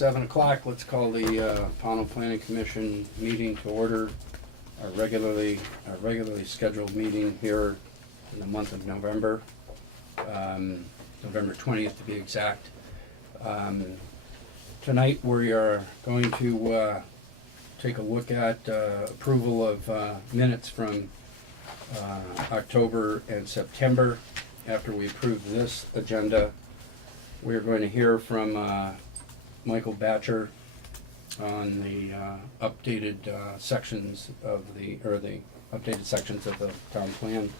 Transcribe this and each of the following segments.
7 o'clock. Let's call the Pownal Planning Commission meeting to order. Our regularly scheduled meeting here in the month of November, November 20th to be exact. Tonight we are going to take a look at approval of minutes from October and September. After we approve this agenda, we're going to hear from Michael Batcher on the updated sections of the updated sections of the town plan.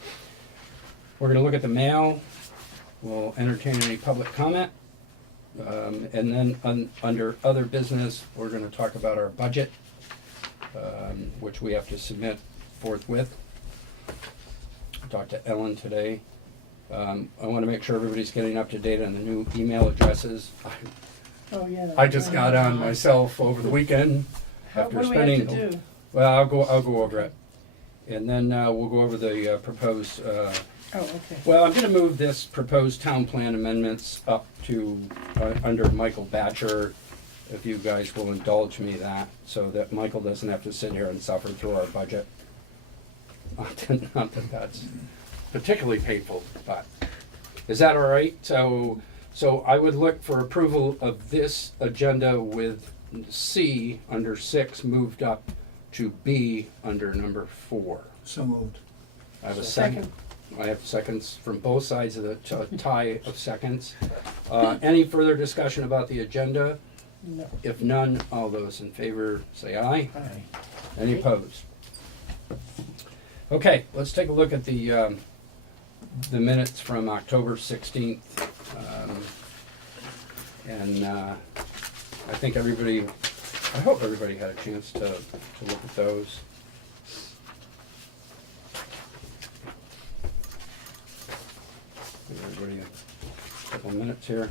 We're going to look at the mail. We'll entertain any public comment, and then under other business, we're going to talk about our budget, which we have to submit forthwith. I talked to Ellen today. I want to make sure everybody's getting up to date on the new email addresses. Oh, yeah. I just got on myself over the weekend after What do we spending. have to do? Well, I'll go over it, and then we'll go over the proposed. Oh, okay. Well, I'm going to move this proposed town plan amendments up to under Michael Batcher, if you guys will indulge me that, so that Michael doesn't have to sit here and suffer through our budget. Not that that's particularly painful, but is that all right? So I would look for approval of this agenda with C under 6 moved up to B under number 4. So moved. I have a second. I have seconds from both sides of the tie of seconds. Any further discussion about the agenda? No. If none, all those in favor say aye. Aye. Any opposed? Okay, let's take a look at the minutes from October 16th. And I think I hope everybody had a chance to look at those. Give everybody a couple minutes here.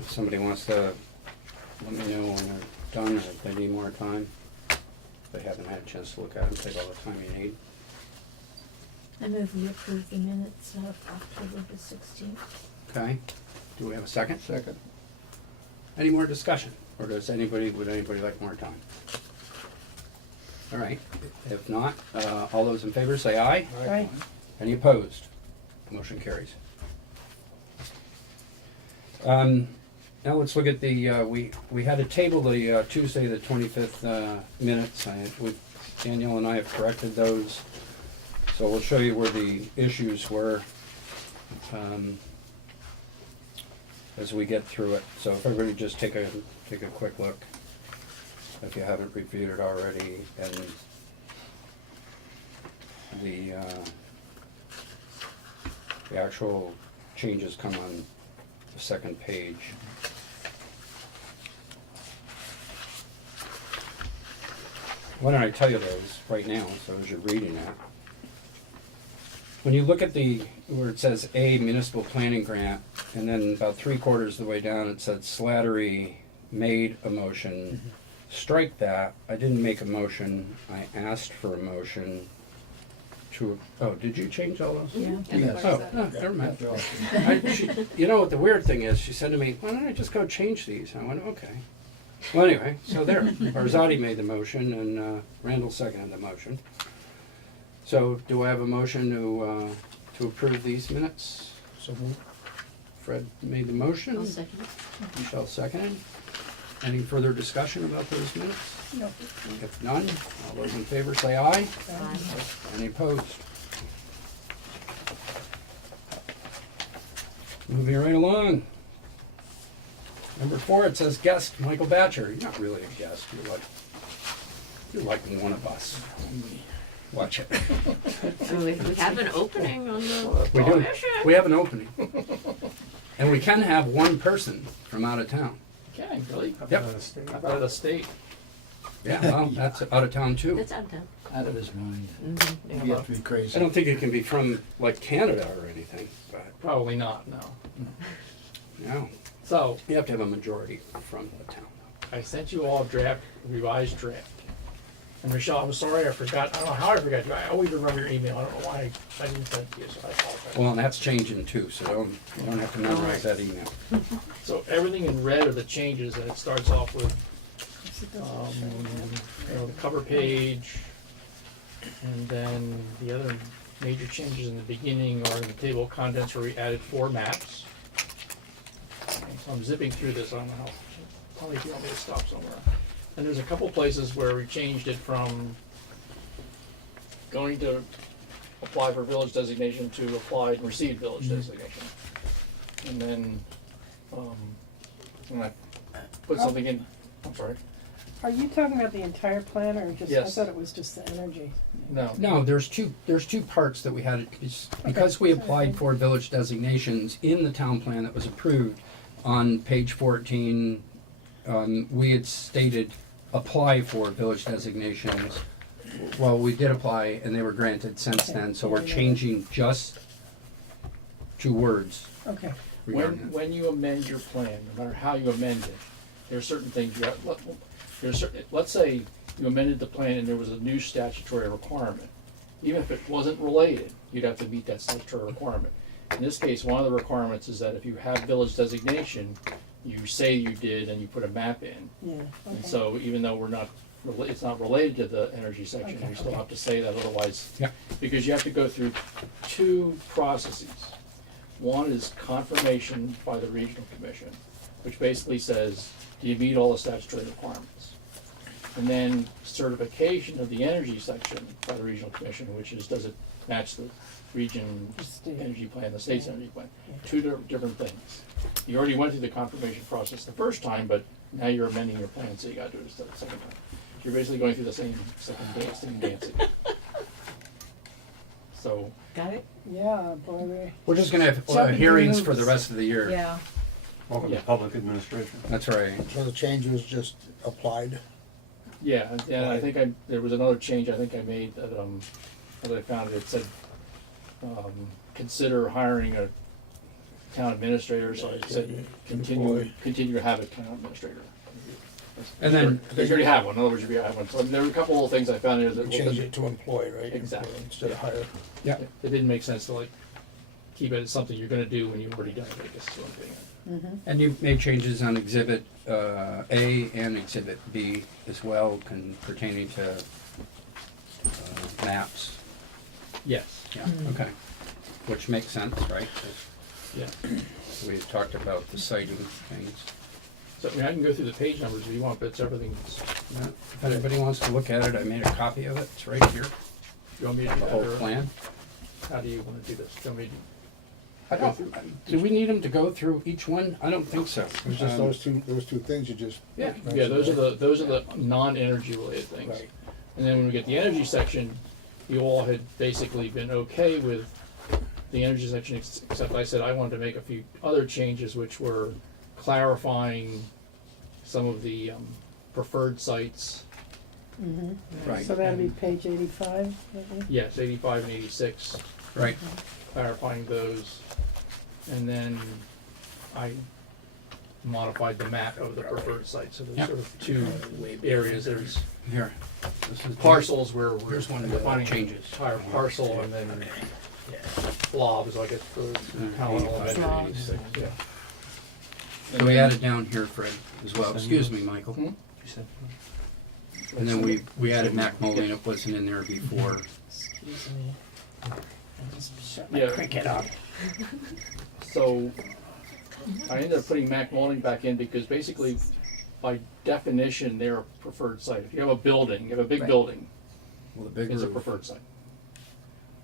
If somebody wants to let me know when they're done, or if they need more time. If they haven't had a chance to look at them, take all the time you need. I move we approve the minutes of October the 16th. Okay, do we have a second? Second. Any more discussion, or would anybody like more time? All right, if not, all those in favor say aye. Aye. Any opposed? Motion carries. Now let's look at the, we had to table the Tuesday the 25th minutes. Danielle and I have corrected those, so we'll show you where the issues were as we get through it. So if everybody just take a quick look, if you haven't reviewed it already, and the actual changes come on the second page. Why don't I tell you those right now, so as you're reading that. When you look at where it says A, municipal planning grant, and then about 3/4 of the way down it said Slattery made a motion, strike that. I didn't make a motion, I asked for a motion to, oh, did you change all those? Yeah. Yes. Oh, never mind. You know what the weird thing is, she said to me, why don't I just go change these? I went, okay. Well, anyway, so there. Barzati made the motion, and Randall seconded the motion. So do I have a motion to approve these minutes? So moved. Fred made the motion. I'll second it. Michelle seconded. Any further discussion about those minutes? No. If none, all those in favor say aye. Aye. Any opposed? Moving right along. Number 4, it says guest Michael Batcher. You're not really a guest. You're like one of us. Watch it. So we have an opening on the We do. commission. We have an opening, and we can have one person from out of town. Okay, really? Yep. Out of the state. Yeah, well, that's out of town too. That's out of town. Out of his mind. Mm-hmm. You have to be crazy. I don't think it can be from like Canada or anything, but Probably not, no. no, So, you have to have a majority from the town. I sent you all a revised draft. And Michelle, I'm sorry, I forgot, I don't know how I forgot you, I always remember your email, I don't know why I didn't send it to you, so I apologize. Well, and that's changing too, so you don't have to memorize that email. So everything in red are the changes, and it starts off with, the cover page, and then the other major changes in the beginning are in the table of contents where we added 4 maps. And so I'm zipping through this, I don't know how, tell me if you want me to stop somewhere. And there's a couple places where we changed it from going to apply for village designation to apply and receive village designation. And then, when I put something in, I'm sorry, Are you talking about the entire plan or just, I Yes. thought it was just the energy? no. No, there's two parts that we had, because we applied for village designations in the town plan that was approved on page 14, we had stated apply for village designations. Well, we did apply and they were granted since then, so we're changing just 2 words Okay, regarding that. When you amend your plan, no matter how you amend it, there are certain things you have, let's say you amended the plan and there was a new statutory requirement. Even if it wasn't related, you'd have to meet that statutory requirement. In this case, one of the requirements is that if you have village designation, you say you did and you put a map in. yeah, And okay. so even though it's not related to the energy section, Okay, you still okay. have to say that otherwise. Yeah. Because you have to go through 2 processes. One is confirmation by the regional commission, which basically says, do you meet all the statutory requirements? And then certification of the energy section by the regional commission, which is, does it match the region State. energy plan, the state's Yeah. energy plan? Yeah. 2 different things. You already went through the confirmation process the first time, but now you're amending your plan, so you gotta do it the second time. You're basically going through the same dancing. So, Got it? Yeah, boy, We're just gonna have Jumping hearings through for the hoops. rest of the year. Yeah. Welcome Yeah. to public administration. That's right. So the change was just applied. yeah, and I think there was another change I think I made that, that I found, it said, consider hiring a town administrator, so I said, Employee. continue to have a town administrator. And then- Because you already have one, in other words, you already have one, so there were a couple of things I found here that. Change it to employ, right? Exactly. Employ instead of hire. Yeah. It didn't make sense to like, keep it as something you're gonna do when you've already done it, I guess is what I'm getting at. And you made changes on Exhibit A and Exhibit B as well, pertaining to maps. Yes, Yeah, okay. Which makes sense, right? yeah. We had talked about the citing things. So, I mean, I can go through the page numbers if you want, but it's everything's, Yeah, if anybody wants to look at it, I made a copy of it. It's right here, you want me to do the that, whole or plan. how do you wanna do this? Do you want me to? I don't, do we need them to go through each one? I don't think so. It was just those two things you just. Yeah, mentioned, yeah, those are right? the non-energy related things. Right. And then when we get the energy section, you all had basically been okay with the energy section, except I said I wanted to make a few other changes, which were clarifying some of the preferred sites. Right, so that'd be page 85, maybe? Yes, 85 and 86, right. clarifying those. And then I modified the map of the preferred sites, so Yeah. there's sort of 2 areas. There's Here. This is parcels where we're Here's one of the defining changes. entire parcel, and then blobs, I guess, for Pownal and Blobs. yeah. So we added down here, Fred, as well. Excuse me, Michael. Hmm? And then we added Mac Mullion. It wasn't in there before. Excuse me. I just shut my Yeah. cricket off. So I ended up putting Mac Mullion back in because basically, by definition, they're a preferred site. If you have a building, you have a big Right. building, Well, the big it's a roof. preferred site.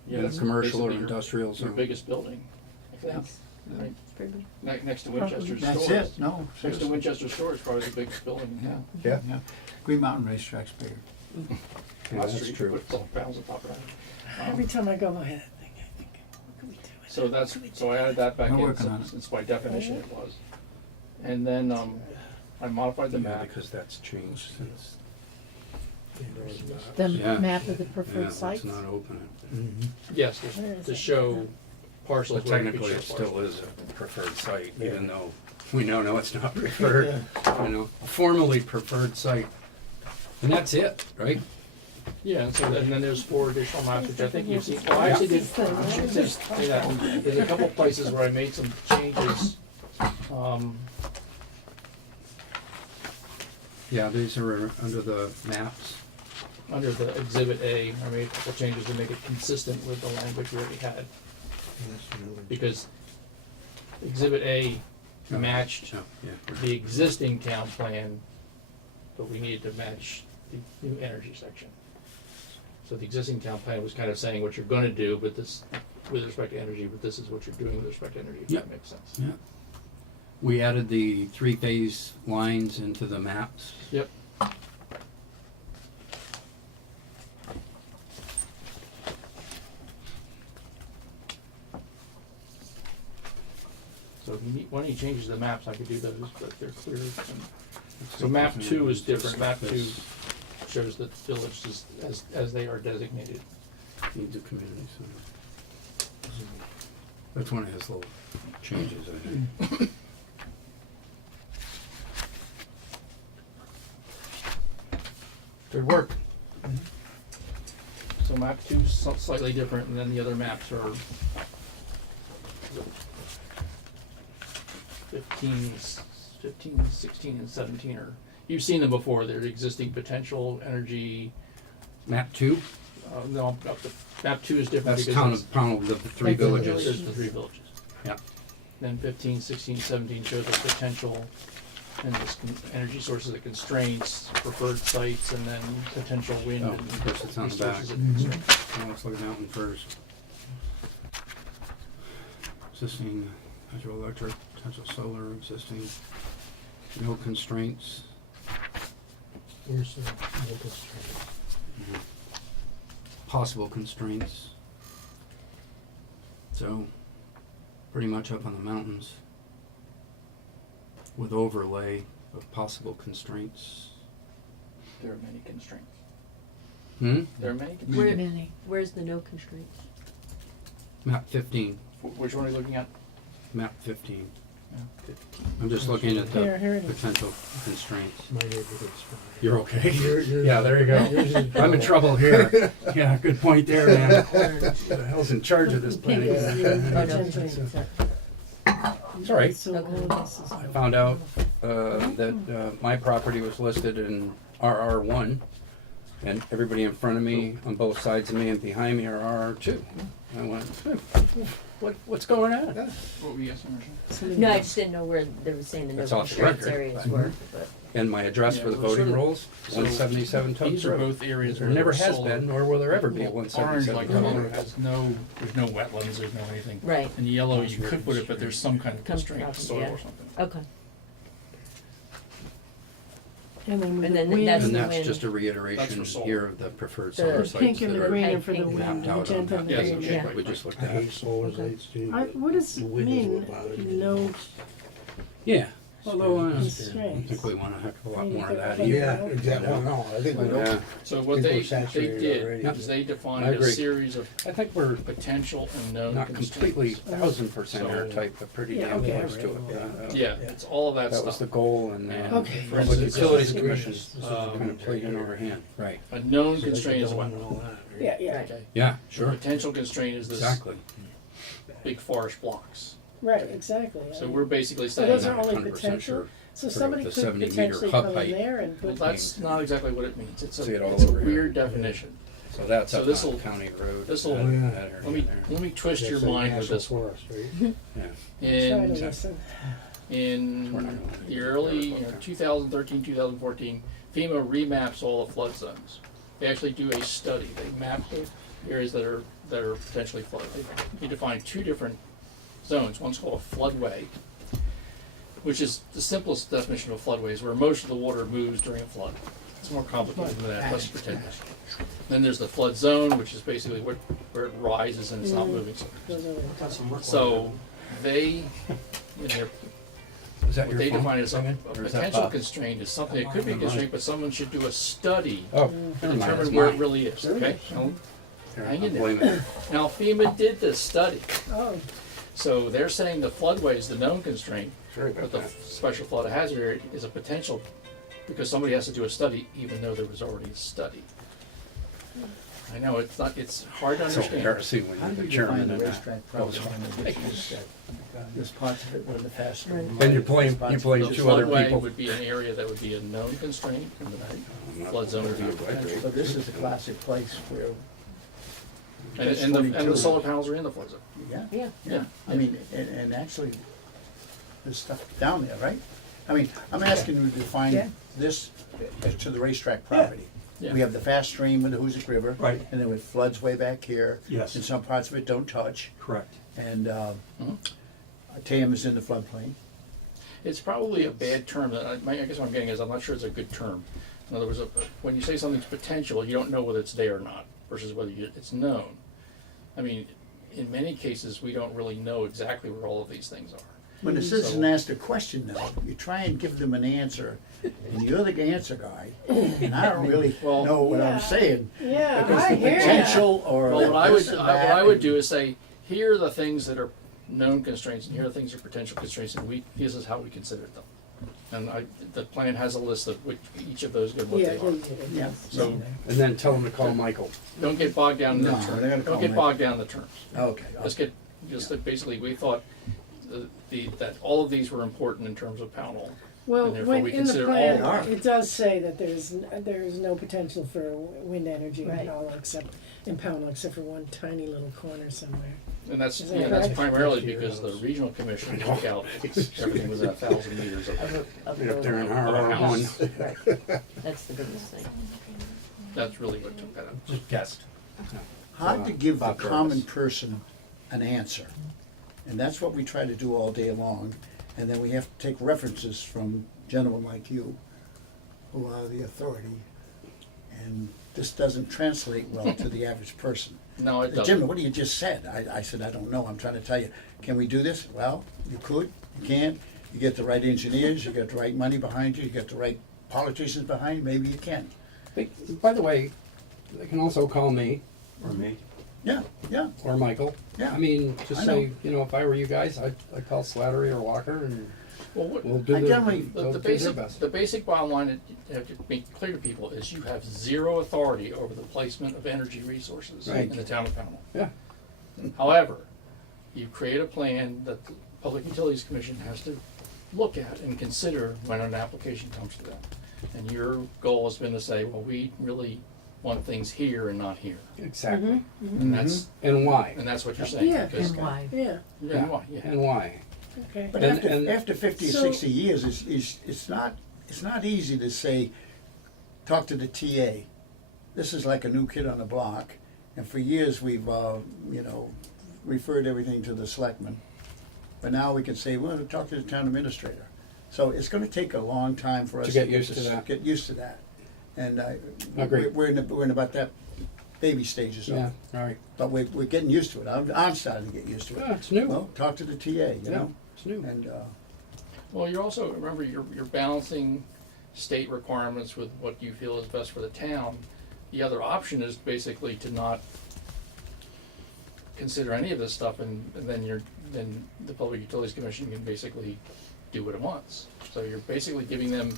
Yeah, that's commercial or basically industrial Your zone. biggest building, I think, right? It's pretty big. Next to Winchester That's Stores. it, no, Next to seriously. Winchester Stores, probably the biggest building in Yeah, town. Yeah. yeah. Green Mountain Racetrack's bigger. Yeah, Cross that's Street, true. Put some pounds on top of that. Every time I go by that thing, I think, what can we do with So it? that's, What can we so do I added that back We're in, working on it. since by definition it was. And then, I modified the Yeah, map. because that's changed since. The Yeah. map of the Yeah, preferred let's sites? not open it. Yes, Where is to it? show parcels. But where you could technically, show it still parcels. is a preferred site, even though we know it's not preferred. You know, formally preferred site. And that's it, right? Yeah, and then there's 4 additional maps, which I think you've seen. Well, I actually did, I should say that. There's a couple places where I made some changes. Yeah, these are under the maps. Under the Exhibit A, I made a couple changes to make it consistent with the language we already had. Because Exhibit A matched Oh, yeah. the existing town plan, but we needed to match the new energy section. So the existing town plan was kind of saying what you're gonna do, but this, with respect to energy, but this is what you're doing with respect to energy, if Yep. that makes sense. Yeah. We added the 3-phase lines into the maps. Yep. So if you need, want any changes to the maps, I could do those, but they're clear. So map 2 is different. Map 2 shows the villages as they are designated. Needs a community center. That's one that has little changes, I think. Good work. So map 2 is slightly different, and then the other maps are 15, 16, and 17 are, you've seen them before. They're the existing potential energy. Map 2, No, map 2 is different that's because town it's- of Pownal, the 3 villages. there's the 3 villages. Yeah. Then 15, 16, 17 show the potential and the energy sources and constraints, preferred sites, and then potential wind Oh, and of course, it's on the back. resources and constraints. Well, let's look at that one first. Existing hydroelectric, potential solar, existing, no constraints. Where's the local street? Possible constraints. So, pretty much up on the mountains with overlay of possible constraints. There are many constraints. Hmm? There are many constraints. Where, many? Where's the no constraints? Map 15. Which one are you looking at? Map 15. Yeah. I'm just looking at Here the it is. potential constraints. My neighborhood's fine. You're okay? Yours Yeah, there you go. yours is I'm in trouble here. Yeah, good point there, man. Who the hell's in charge of this planning? Oh, no. Potentially. It's all right. So all of this is- I found out that my property was listed in RR1, and everybody in front of me, on both sides of me, and behind me are RR2. I went, what's going on? What were you asking, Marcia? somebody No, I else. just didn't know where they were saying the no That's off the constraints record. areas were, but. And my address Yeah, for the well, sort voting of- rolls, so 177 Tubbs These are Road. both areas There where never there's has solar. been, nor will there ever be a Well, orange, 177 like Tubbs color, Road. has there's no wetlands, there's no anything. Right, In yellow, you could put it, but there's some kind of Some constraint, problem, soil yeah. or something. okay. And then with And the then wind, that's And the that's wind. just a That's reiteration for solar. here of the preferred The solar the sites pink and that the are green Pink, are for the pink. wind, mapped out on magenta and that. the Yes, green, okay, yeah. right. We just looked I at. hate solar sites too. What does The wind is mean, what bothers me. no Yeah, although I don't constraints? think we want a heck of a lot Maybe more of that they're- either. Yeah, exactly. Well, no, I think we Yeah, don't. So what think they we're saturated did already. is they I defined a agree. series of I think we're potential and known not constraints. completely 1000% So- airtight, but pretty Yeah, damn okay. close to it. Yeah, it's all of that That was the stuff. goal, and Okay. For Public instance, Utilities this is Commission green. kind of played in our hand. Right. A known So they constraint is a could go wetland. and all that, right? Yeah, yeah, Okay. Yeah, A sure. potential constraint is this Exactly. big forest blocks. right, exactly. So we're basically So saying those are that. only 100% potential? sure. So For somebody the could 70-meter potentially hub come in height. there and Well, put, that's not exactly what it means. It's See it all a over here. weird definition. So that's So up this'll- on County Road. this'll- that- Oh, yeah. that area Let me there. twist your That's like mind with national this one. forest, right? Yeah. try to In listen. in We're not gonna the do early that. 2013, 2014, FEMA remaps all the flood zones. They actually do a study. They map the areas that are potentially flooded. They define 2 different zones. One's called a floodway, which is the simplest definition of a floodway, is where most of the water moves during a flood. It's more complicated than that. Let's pretend. Then there's the flood zone, which is basically where it rises and it's not moving. Goes over the- So they, in their Is that what your they phone define as a ringing? Or is that potential Bob? constraint is something, it could be a constraint, but someone should do a study Oh, to never mind. It's determine where it mine. really is, okay? Now- Here, hang I'll in there. blame it. Now FEMA did this study, Oh, so they're saying the floodway is the known constraint, Sorry but about the that. special flood hazard area is a potential, because somebody has to do a study, even though there was already a study. I know, it's not, it's hard to It's so understand. embarrassing when How you're do the you define chairman the and racetrack goes property on. line, which is that there's parts of it where the fast lane. Right. Then you blame The two other floodway people. would be an area that would be a known constraint, and the flood zone would be a potential. But this is a classic place where, And the 22. solar panels are in the flood zone. yeah, Yeah. yeah, I mean, and actually, there's stuff down there, right? I mean, I'm asking you to define Yeah. this as to the racetrack property. Yeah. We have the fast stream with the Hoosick River. Right. And then it floods way back here. Yes. And some parts of it don't touch, Correct. and, Mhm. Tam is in the floodplain. It's probably a bad term, I guess what I'm getting is, I'm not sure it's a good term. In other words, when you say something's potential, you don't know whether it's there or not, versus whether it's known. I mean, in many cases, we don't really know exactly where all of these things are. When a citizen asks a question though, you try and give them an answer, and you're the answer guy, and I don't really Well- know what I'm Yeah. saying. Yeah, Because I the hear ya. potential or Well, what this and I that would and- do is say, here are the things that are known constraints, and here are things that are potential constraints, and this is how we consider them. And the plan has a list of each of those, and what Yeah, they yeah, are. yeah. Yeah. So, And then tell them to call Michael. don't get bogged down in the No, they're gonna terms, call don't get me. bogged down in the terms. Okay. That basically, we thought that all of these were important in terms of Pownal. Well, And therefore when, we in the consider plan, all of it does say that there's no potential for wind energy in Right. Pownal except for one tiny little corner somewhere. And that's, Is that yeah, that's correct? primarily because the regional commission took out everything within 1,000 meters of, If they're in Of a RR1. house. Right. That's the biggest thing. that's really what took that out. Just guessed. Hard to give the Bob Jarvis. common person an answer. And that's what we try to do all day long. And then we have to take references from gentlemen like you, who are the authority. And this doesn't translate well to the average person. No, it Jim, doesn't. what do you just said? I said, I don't know, I'm trying to tell you. Can we do this? Well, you could, you can't. You get the right engineers, you get the right money behind you, you get the right politicians behind you, maybe you can. By the way, they can also call me Or me. Yeah, yeah, or Michael. yeah. I mean, just I say, if I were you guys, I'd call Slattery or Walker and Well, what, we'll do I generally- they'll the do their basic, best. the basic bottom line, that you have to make clear to people, is you have zero authority over the placement of energy resources Right. in the town of Pownal. Yeah. However, you create a plan that the Public Utilities Commission has to look at and consider when an application comes to them. And your goal has been to say, well, we really want things here and not here. Exactly. And that's, And why? and that's what you're saying. Yeah. because- And why? Yeah, Yeah, why, yeah. And why? okay. But And- after, and- after 50 or So- 60 years, it's not easy to say, talk to the TA. This is like a new kid on the block, and for years we've, referred everything to the selectmen. But now we can say, well, talk to the town administrator. So it's gonna take a long time for us To get used to s- that. Get used to that. And Agreed. we're in about that baby stages of Yeah, it. all right. But we're getting used to it. I'm starting to get used to it. Yeah, it's new. Well, talk to the TA, you Yeah, know? it's new. And, Well, you're also, remember, you're balancing state requirements with what you feel is best for the town. The other option is basically to not consider any of this stuff, and then the Public Utilities Commission can basically do what it wants. So you're basically giving them,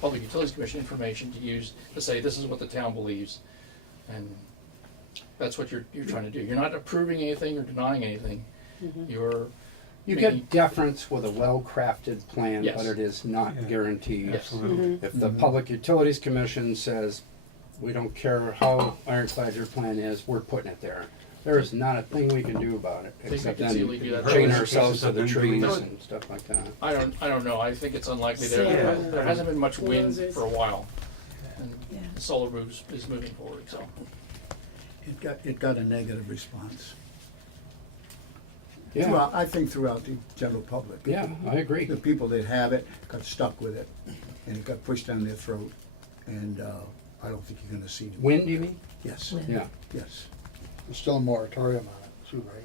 Public Utilities Commission information to use to say, this is what the town believes. And that's what you're trying to do. You're not approving anything or denying anything. You're You making- get deference with a well-crafted plan, Yes. but it is not Yeah. guaranteed. Yes. Absolutely. If the Public Utilities Commission says, we don't care how ironclad your plan is, we're putting it there. There is not a thing we can do about it, Think except we can easily do then that. chain Cases ourselves to have the been trees doing and stuff like that. I don't know, I think it's unlikely, there Yeah. there hasn't been much wind Closes. for a while. And Yeah. the solar is moving forward, so. it got a negative response. Yeah, Throughout, I think throughout the general public. yeah, I agree. The people that have it got stuck with it, and it got pushed down their throat, and I don't think you're gonna see it. Wind, you mean? Yes, Yeah, yes, There's still a moratorium on it too, right?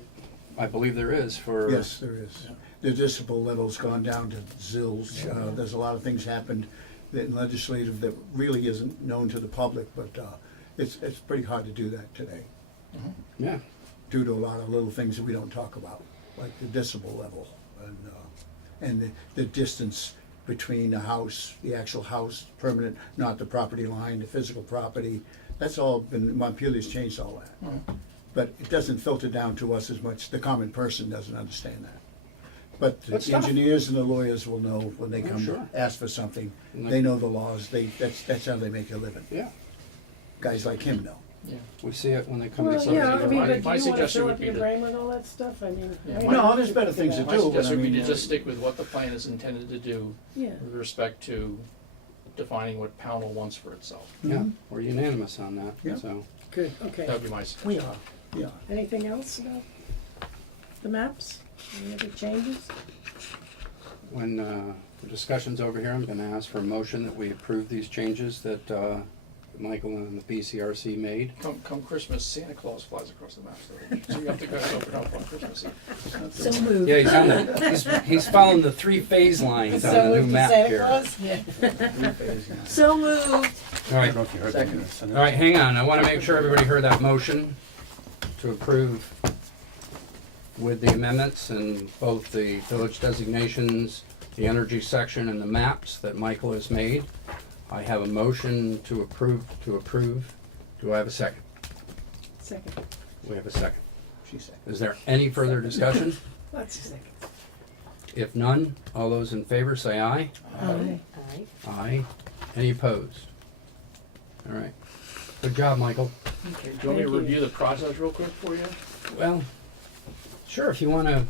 I believe there is for. yes, there is. The decibel level's gone down to zilch. There's a lot of things happened that in legislative that really isn't known to the public, but it's pretty hard to do that today, Yeah, due to a lot of little things that we don't talk about, like the decibel level and the distance between the house, the actual house, permanent, not the property line, the physical property, That's all been, Montpelier's changed all that. Mhm. But it doesn't filter down to us as much, the common person doesn't understand that. But Good the stuff. engineers and the lawyers will know when they Oh, come sure. to ask for something. And They know the laws, that's how they make a living. Yeah, Guys like him know. Yeah. we see it when they come Well, to yeah, I subdivision. mean, My- but do my you wanna suggestion fill would up be your to- brain with all that stuff? I mean. Yeah, I my- No, don't there's think better for things to that. My do, suggestion would be I to mean, just stick with what the plan is intended to do Yeah, with respect to defining what Pownal wants for itself. Yeah, we're unanimous on that, Yeah. so. good, okay. That would be my suggestion. We are, yeah. Anything else about the maps? Any other changes? When the discussion's over here, I'm gonna ask for a motion that we approve these changes that Michael and the BCRC made. Come Christmas, Santa Claus flies across the map, so you have to go open up on Christmas Eve. So moved. Yeah, he's following the 3-phase lines on the new map here. Yeah. Three-phase, yeah. So moved. All right, know if you heard Second. all right, hang on, I wanna make sure everybody heard that motion to approve with the amendments and both the village designations, the energy section, and the maps that Michael has made. I have a motion to approve. Do I have a second? Second, We have a second. She said. Is there any further discussion? that's a second. If none, all those in favor say aye. Aye. Aye. Aye. Any opposed? All right. Good job, Michael. Do you want me to Thank you. review the process real quick for you? Well, sure, if you wanna,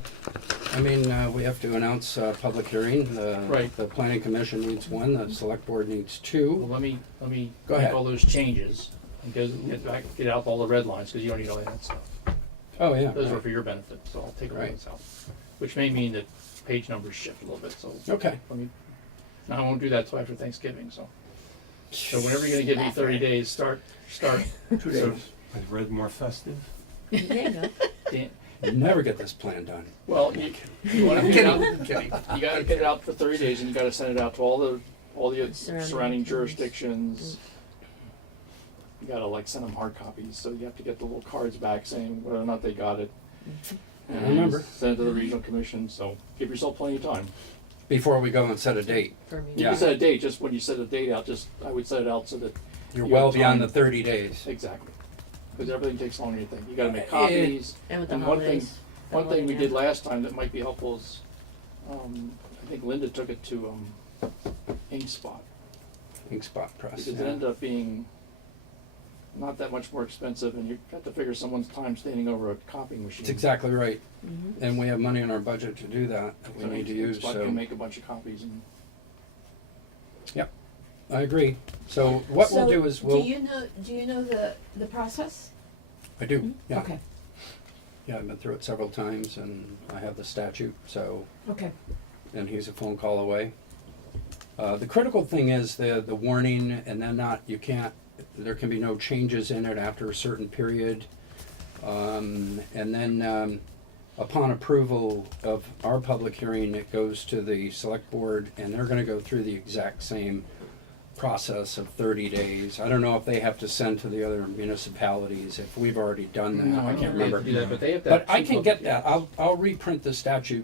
I mean, we have to announce a public hearing. Right. The planning commission needs one, the select board needs Well, two. let me Go make ahead. all those changes and get out all the red lines, because you don't need all that stuff. Oh, yeah. Those are right. for your benefit, so I'll take all Right. those out. Which may mean that page numbers shift a little bit, so Okay. let me, now I won't do that till after Thanksgiving, so. So whenever you're gonna give me 30 days, start. 2 days. Is red more festive? There you go. Dan- You never get this plan done. Well, you wanna get it out, you gotta get it out for 30 days, and you gotta send it out to all the surrounding Surrounding jurisdictions. You gotta like send them hard copies, so you have to get the little cards back saying whether or not they got it. And I remember. Send it to the regional commission, so give yourself plenty of time. Before we go and set a date. For me. You Yeah. can set a date, just when you set a date out, I would set it out so that, You're You well have beyond time. the 30 days. exactly. Because everything takes longer than you think. You gotta make copies. And with the And one thing- holidays. One thing we did last time that might be helpful is, I think Linda took it to, InkSpot. Ink spot press. Because it Yeah. ended up being not that much more expensive, and you have to figure someone's time standing over a copying machine. That's exactly right. Mhm. And we have money in our budget to do that we So need to InkSpot use, can so. make a bunch of copies and. I agree. So what we'll do is Do we'll, you know the process? I do, yeah. Okay, Yeah, I've been through it several times and I have the statute, so, okay. and he's a phone call away. The critical thing is the warning and then there can be no changes in it after a certain period. And then upon approval of our public hearing, it goes to the select board and they're gonna go through the exact same process of 30 days. I don't know if they have to send to the other municipalities, if we've already done that, No, I I can't can't really remember. do that, but they have to. But I have can two get public that, I'll reprint the statute,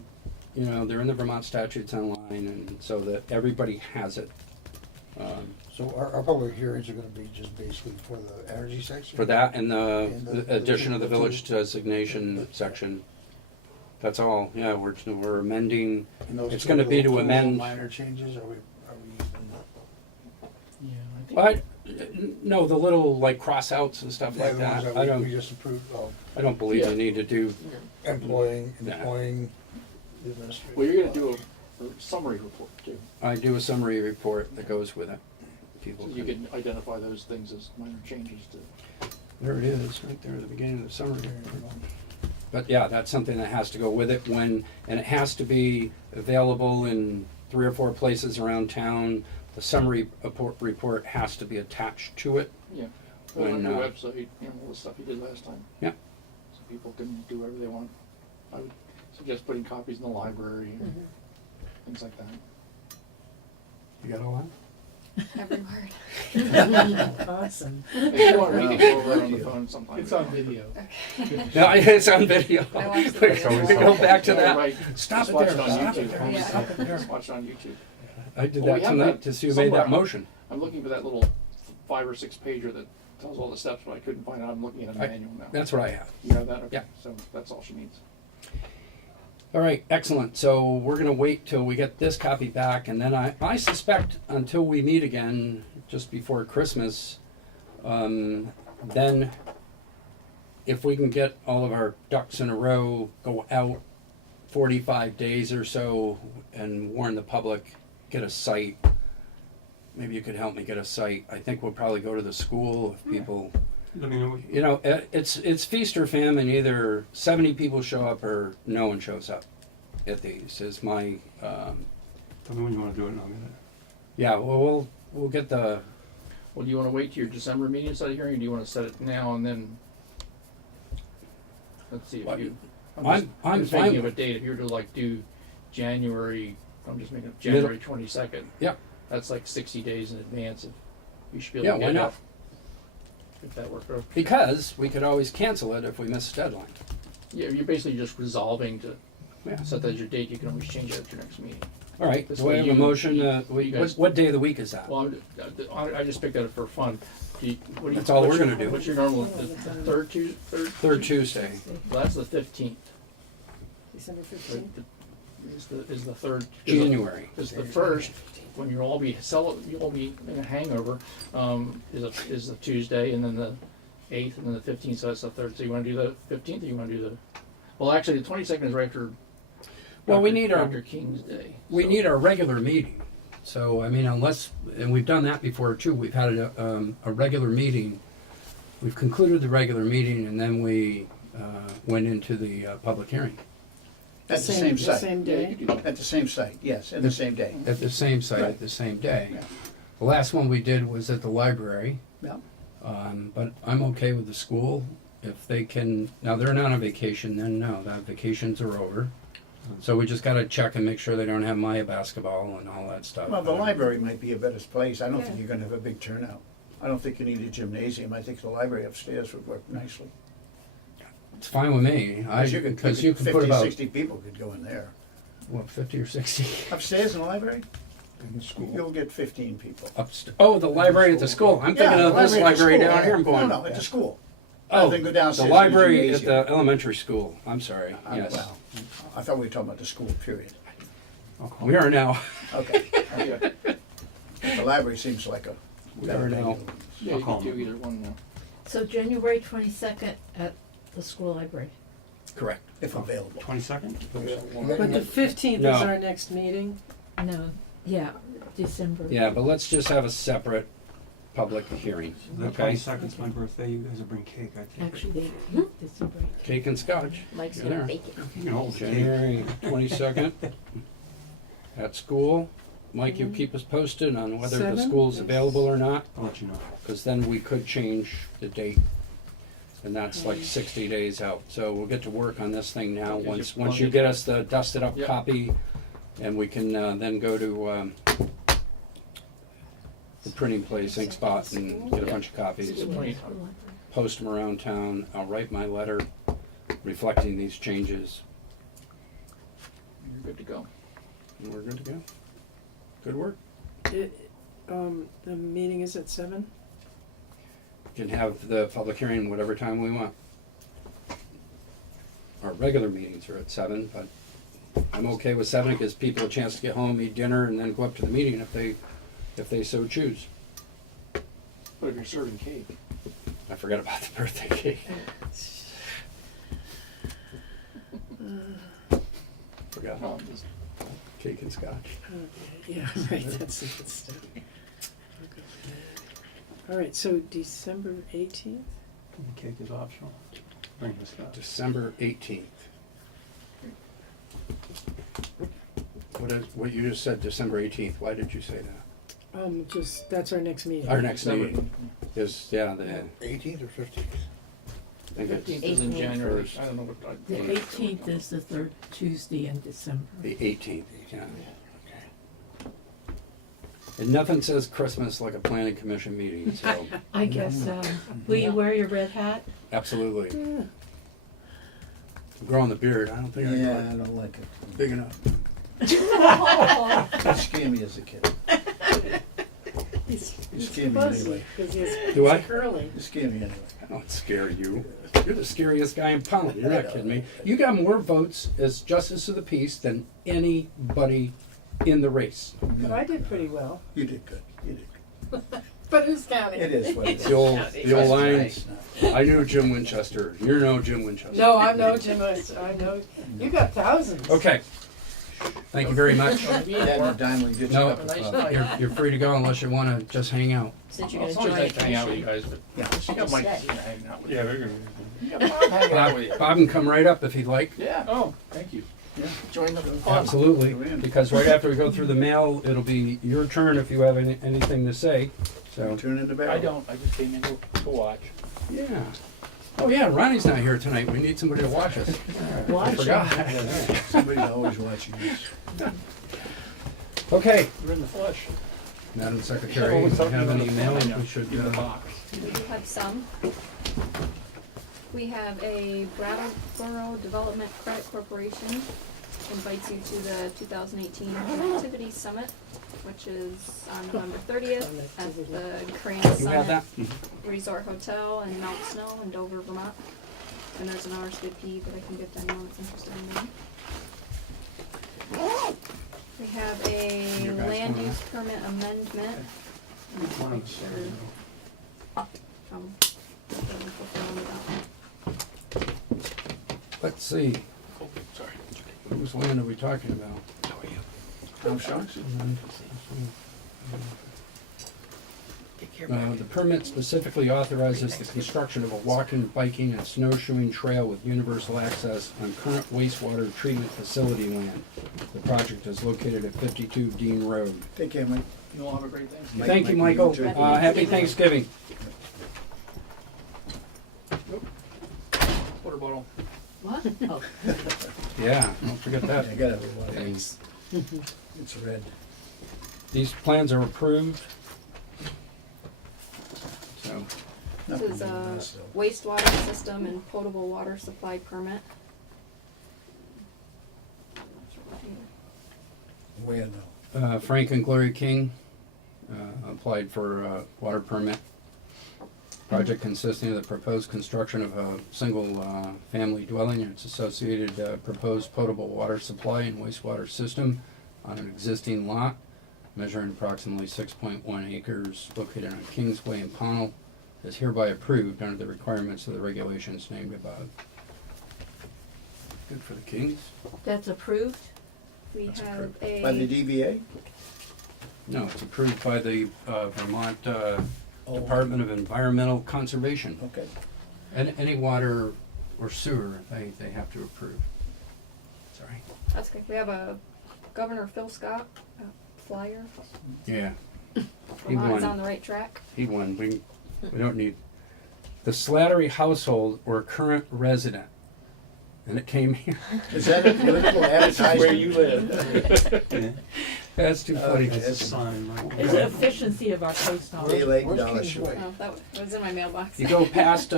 you know, they're in the Vermont statutes online, and so that everybody has it. So our public hearings are gonna be just basically for the energy section? For that and And the the- addition of the the- village designation section. That's all, yeah, we're amending, And those it's two gonna be to little amend- minor changes, are we even? Yeah, I think. but, no, the little like cross-outs and stuff Yeah, like the ones that, that I we don't, just approved, I don't believe Yeah. you need to do, No. employing Yeah. the administrator. Well, you're gonna do a summary report too, I do a summary report that goes with it. People so you can identify those things as minor changes to. There it is, right there at the beginning of the summary. But yeah, that's something that has to go with it and it has to be available in 3 or 4 places around town. The summary report has to be attached to it. Yeah. Put it on When, your uh, website, you know, all the stuff you did last time. Yeah. So people can do whatever they want. I would suggest putting copies in the library and Mhm. things like that. You got all Every word. Awesome. If you want, we can go over it on the phone sometime. It's on video. that? No, it's on video. I watched the We video. go back to Yeah, that. right. Stop Just it watch there, it on stop YouTube. it there, Yeah. stop it there. Just watch it on YouTube. I did Well, that we have tonight that to see who made that somewhere. motion. I'm looking for that little 5 or 6 pager that tells all the steps, but I couldn't find it. I'm looking at a I- manual now. That's what I have. You have that? Okay. Yeah. So that's all she needs. All right, excellent. So we're gonna wait till we get this copy back, and then I suspect until we meet again, just before Christmas, then if we can get all of our ducks in a row, go out 45 days or so and warn the public, get a site. Maybe you could help me get a site. I think we'll probably go to the school if people, Let me know. you know, it's feast or famine. Either 70 people show up or no one shows up at these. Is my Tell me when you want to do it, and I'll get it. yeah. Well, we'll get the Well, do you want to wait to your December meeting to set a hearing, or do you want to set it now and then? Let's see if What? you. I'm I'm fine thinking of a with- date. If you were to like do January, I'm just making up January 22nd. Yeah. That's like 60 days in advance. You should be able Yeah, to why get it not? out. If that worked out. because we could always cancel it if we miss a deadline. Yeah, you're basically just resolving to Yeah. set that as your date. You can always change it at your next meeting. All right. This Do I way have you- a motion? you What guys- day of the week is that? Well, I just picked that up for fun. That's all we're gonna do. What's your normal, the third Tuesday? Third Tuesday. Well, that's the 15th. December Or 15th. Is the third. January. Is the first, when you'll all be you'll all be in a hangover, is the Tuesday, and then the 8th, and then the 15th, so that's the third. So you wanna do the 15th, or you wanna do the, well, actually, the 22nd is right after. Well, we Dr. need our- Dr. King's Day. We so- need our regular meeting. So, I mean, unless, and we've done that before too, we've had a regular meeting. We've concluded the regular meeting and then we went into the public hearing At the same The site. same Yeah, you day? could do that. At the same site, yes, and the same day. at the same site Right. at the same day. Yeah. The last one we did was at the library. Yeah. But I'm okay with the school. If they can, now they're not on vacation, then no, that vacations are over. So we just gotta check and make sure they don't have Maya basketball and all that stuff. Well, the library might be a better place. I don't think you're gonna have a big turnout. I don't think you need a gymnasium. I think the library upstairs would work nicely. It's fine with me. Because you can put 50, about, 60 people could go in there. what, 50 or 60? Upstairs in the library, In the school. you'll get 15 people. Oh, the library at the school. I'm thinking Yeah, of the this library at the library school. down here. I'm going, No, at the school. oh, then go the downstairs to the library at gymnasium. the elementary school. I'm sorry. Yes. Well, I thought we were talking about the school, period. I'll call We are now. Okay. Yeah, The library seems like a We better are venue. now. yeah, I'll you call can do them. either one now. So January 22nd at the school library. Correct. If available. 22nd? But the 15th No. is our next meeting. No, yeah, December. Yeah, but let's just have a separate public hearing. The Okay? 22nd's my birthday. You guys will bring cake, I think. Actually, the 18th, December. Cake and scotch. Mike's There. gonna bake it. You can hold the cake. January 22nd at school. Mike, you keep us posted on whether the 7? school's available or not, I'll let you know. because then we could change the date. And that's like 60 days out. So we'll get to work on this thing now, Okay, once just once plug you it. get us the dusted up Yep. copy, and we can then go to the printing place, Ink Spot, and get a bunch of copies. It's 20. School library. Post them around town. I'll write my letter reflecting these changes, You're good to go. and we're good to go. Good work. The meeting is at 7? Can have the public hearing whatever time we want. Our regular meetings are at 7, but I'm okay with 7. It gives people a chance to get home, eat dinner, and then go up to the meeting if they so choose. But if you're serving cake. I forgot about the birthday cake. Forgot No, just- cake and scotch. Okay, yeah, right, that's the good stuff. All right, so December 18th? The cake is optional. Bring the scotch. December 18th. What you just said, December 18th. Why did you say that? Just, that's our next meeting. Our next December- meeting is, yeah, the, 18th or 15th? I think it's 15th is in 18th. January. First. I don't know what. The 18th is the third Tuesday in December. the 18th, yeah. And nothing says Christmas like a planning commission meeting, so I guess, will you wear your red hat? absolutely. Yeah. I'm growing the beard. I don't think I Yeah, got I don't like it. it big enough. It scared me as a kid. He's scare me fuzzy, anyway. 'cause he's Do I? curly. You scare me anyway. I don't scare you. You're the scariest guy in Pownal. You're not kidding me. You got more votes as justice of the peace than anybody in the race. But I did pretty well. You did good. You did good. But who's counting? It is what it is. The old line. Nice, no. I knew Jim Winchester. You're no Jim Winchester. No, I'm no Jim West. I know you got thousands. Okay. Thank you very much. That and the dime we did. No, Have a nice night. you're free to go unless you want to just hang out. Since you're Well, gonna it's always join nice to hang out with you eventually. guys, but Yeah. you got Mike here hanging out with you. Yeah, they're gonna. You got Bob hanging out with you. Bob can come right up if he'd like. Yeah. Oh, thank you. Join the fun. Absolutely, Go in. because right after we go through the mail, it'll be your turn if you have anything to say. So, Turn in the barrel. I don't. I just came in to watch. yeah. Oh yeah, Ronnie's not here tonight. We need somebody to watch us. I Watch forgot. Somebody's always watching this. Okay, We're in the flesh. Madam Secretary, if you have any mail, we should. In the box. We have some. We have a Brattleboro Development Credit Corporation invites you to the 2018 Connectivity Summit, which is on November 30th at the Crane You have Summit that? Resort Hotel in Mount Snow in Dover, Vermont. And there's an RSVP that I can get to anyone that's interested in that. We have a Your guys land wanna- use permit amendment. One Make of sure them. doesn't fulfill that one. Let's see, Oh, sorry. whose land are we talking about? How are you? I'm shocked. Take care, The permit specifically authorizes the construction of a walking, biking, and snowshoeing trail with universal access on current wastewater treatment facility land. The project is located at 52 Dean Road. Take care, Mike. You all have a great Thanksgiving. Mike, Thank you, Mike, Michael. you too. Happy Thanksgiving. Water bottle. What? Oh, Yeah, don't forget that. I got it. Thanks. It's red. These plans are approved. So, This Nothing is to do a with this, though. wastewater system and potable water supply permit. Where now? Frank and Gloria King applied for a water permit. Project consisting of the proposed construction of a single family dwelling and its associated proposed potable water supply and wastewater system on an existing lot measuring approximately 6.1 acres located on Kingsway in Pownal is hereby approved under the requirements of the regulations named above. Good for the Kings? that's approved? We That's have approved. By the a, DBA? No, it's approved by the Vermont Oh, Department of Environmental Conservation. Okay. And any water or sewer, they have to approve. Sorry. that's okay, we have a Governor Phil Scott flyer. Yeah, He Vermont is won. on the right track. he won. We don't need. The Slattery household or current resident. And it came here. Is that a political advertisement? Where you live. Yeah, That's too funny. Okay. it's a sign, right? It's the efficiency of our post office. Daylight Where's Dollar Kingsway? Shore. Oh, that was in my mailbox. You go past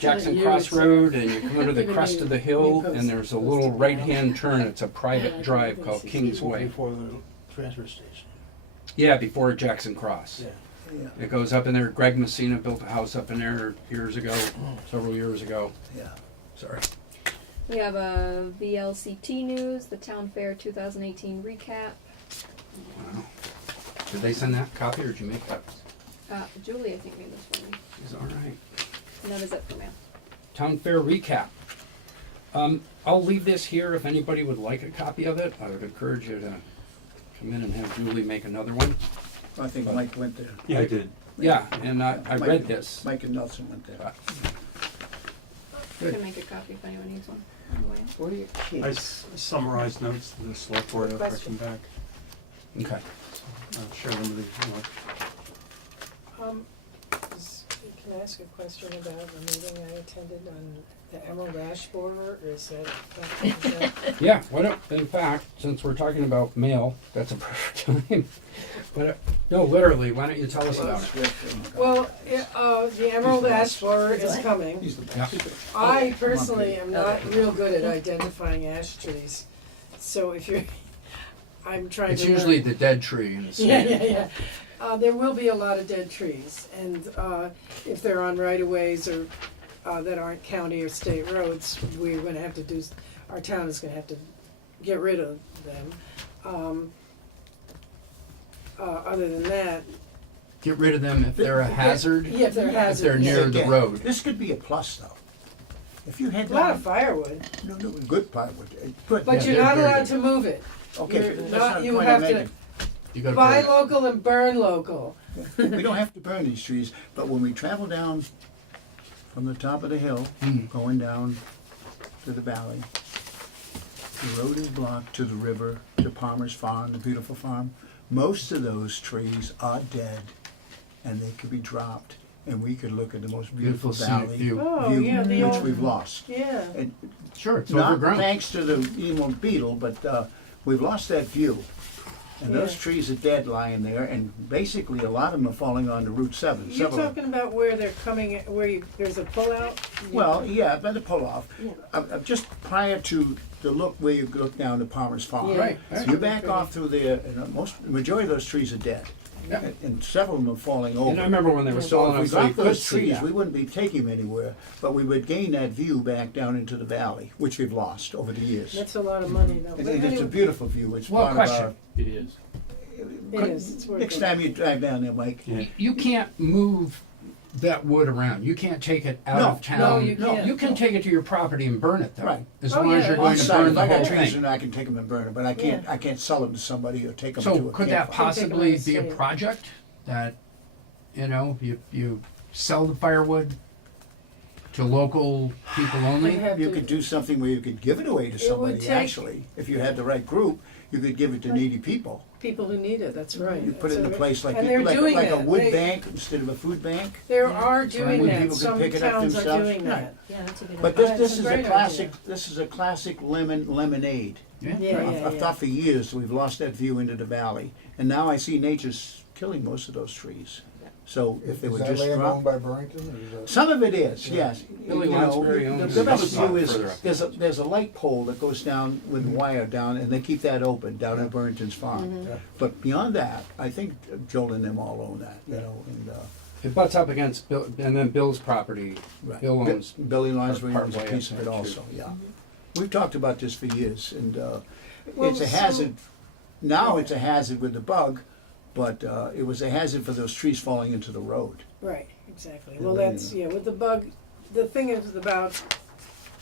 Jackson Cross Road and you come under the crest of the hill and there's a little right-hand turn. It's a private drive called Kingsway. Before the transfer station. Yeah, before Jackson Cross. Yeah. Yeah, It goes up in there. Greg Messina built a house up in there years ago, several years ago. yeah. Sorry. We have a VLCT news, the Town Fair 2018 recap. Wow. Did they send that copy or did you make copies? Julie, I think, made this for me. She's all right. And that is it for mail. Town Fair recap. I'll leave this here if anybody would like a copy of it. I would encourage you to come in and have Julie make another one. I think Mike went there. Yeah, I did. Yeah, and I Mike- read this. Mike and Nelson went there. I Good. can make a copy if anyone needs one on the way out. Where are your I kids? summarized notes to the select board after I came back. Okay. I'll share them with you. Can I ask a question about a meeting I attended on the Emerald Ash Borer? Is that? Yeah, why don't, in fact, since we're talking about mail, that's a perfect time. But, no, literally, why don't you tell us about it? Well, the Emerald Ash Borer is coming. He's the Yeah. best. I personally am not real good at identifying ash trees, so if you're, I'm trying to. It's learn. usually the dead tree in the Yeah, state. yeah, yeah. There will be a lot of dead trees, and if they're on right-of-ways or that aren't county or state roads, we're gonna have to do, our town is gonna have to get rid of them. Other than that, Get rid of them if they're a hazard, yeah, if they're if they're hazardous. near the Again, road. This could be a plus though. If you had A lot that, of firewood, no, good plywood, good. but Yeah, you're they're not very allowed good. to move it. Okay, you're that's not- not the you point have I'm to- making. You gotta Buy burn it. local and burn local. We don't have to burn these trees, but when we travel down from the top of the hill, Mm. going down to the valley, the road is blocked to the river, to Palmer's Farm, the beautiful farm. Most of those trees are dead, and they could be dropped, and we could look at the most beautiful Beautiful scenic valley view. Oh, yeah, the which old- we've lost. Yeah. And Sure, it's not overgrown. thanks to the emo beetle, but we've lost that view. And those Yeah. trees are dead lying there, and basically a lot of them are falling onto Route 7. You're Several of them. talking about where they're coming, where there's a pullout? Well, yeah, by the pull off. Yeah. Just prior to the look where you look down to Palmer's Farm. Yeah. Right, So right. you back off through there, and the majority of those trees are dead. Yeah. And several of them are falling over. And I remember when they were So selling if we them, so you got could those see trees, that. we wouldn't be taking them anywhere, but we would gain that view back down into the valley, which we've lost over the years. That's a lot of money though. And But it's a anyway, beautiful view. It's Well, part question. of It is. It is, it's our. worth Next it. time you drive down there, Mike. Yeah. You can't move that wood around. You can't take it out No, of town. no, you can't. You can take it to your property and burn it though. Right. As Oh, long as yeah. you're going On to site, burn if the I whole got trees, thing. then I can take them and burn them, but I can't sell them to somebody or take them to So a could that campfire. possibly Take 'em be a out of state. project that, you sell the firewood to local people We'd only? have You to- could do something where you could give it away to would somebody, take- actually. If you had the right group, you could give it to needy people. People who need it, that's right. You put it in a That's place like, and they're like doing like a that. wood They- bank instead of a food bank. There are doing Where that, people can some pick it up towns are themselves. doing that. Yeah, that's a good But idea. this That's is a a great classic, idea. this is a classic lemonade. Yeah. Yeah, I've yeah, thought for years we've lost that view into the valley, and now I see nature's killing most of those trees. So if they Is would that just land drop. owned by Burrington, or is that? Some of it is, Yeah. yes. Billy You know, Lansbury the- owns The the best other side view is, further up. there's a light pole that goes down with wire down, and they keep that open down at Burrington's farm. Yeah. But beyond that, I think Joel and them all own that, you Yeah. know, and, It butts up against Bill, and then Bill's property. right. Bill owns Billy Lansbury part owns a way piece up of it there, too. also, yeah. We've talked about this for years, and, Well, it's a so- hazard, now Yeah. it's a hazard with the bug, but, it was a hazard for those trees falling into the road. Right, exactly. Yeah, Well, there you that's, go. yeah, with the bug, the thing is about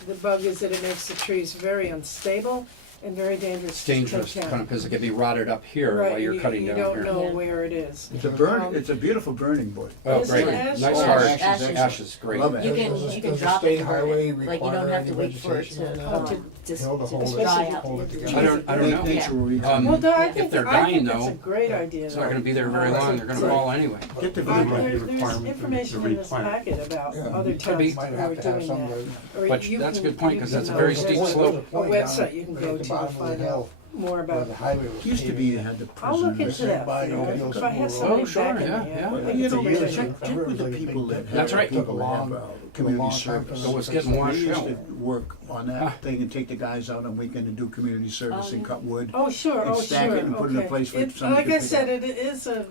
the bug is that it makes the trees very unstable and very dangerous It's to dangerous, take kind down. of, because it could be rotted up here Right, while you're cutting down You here. don't know Yeah. where it is. It's a it's a beautiful burning wood. Oh, Is great, it ash? nice Oh, hard, ash is ash is great. Love it. You can, Does the- you can does the drop state it and burn highway it, like you require don't have any to wait for it vegetation on to, that? just You know, to hold dry it, out. hold it together. I don't know. Nature will reclaim Um, Well, I if think, they're I think dying that's a though, great idea. it's not gonna be there very though. long, they're gonna Right. fall anyway. Get the There view. might be a There's requirement information to in this replant. packet about Yeah. other Could be. towns Might who are have to have doing some that. of the. Or But you that's a can- good point, you 'cause can that's a go- very there's steep a- slope. There's A point down website you can right go at the to bottom of the find hill out more where about. the highway was Used to paved be, in. they had the I'll look prisoners. into that. Everybody for you. knows If I have the something Oh, sure, back in yeah, me, yeah. I Well, think you it's a know, great check, idea. check with the people that have. That's right. People that have, Took a community long time for service. them So it's to getting fix washed We used out. to work on that thing and take the guys out on weekend and do community service and cut wood. Oh, sure, And oh, stack sure, it and put it in a okay. place where It- somebody Like could I pick said, it it is a,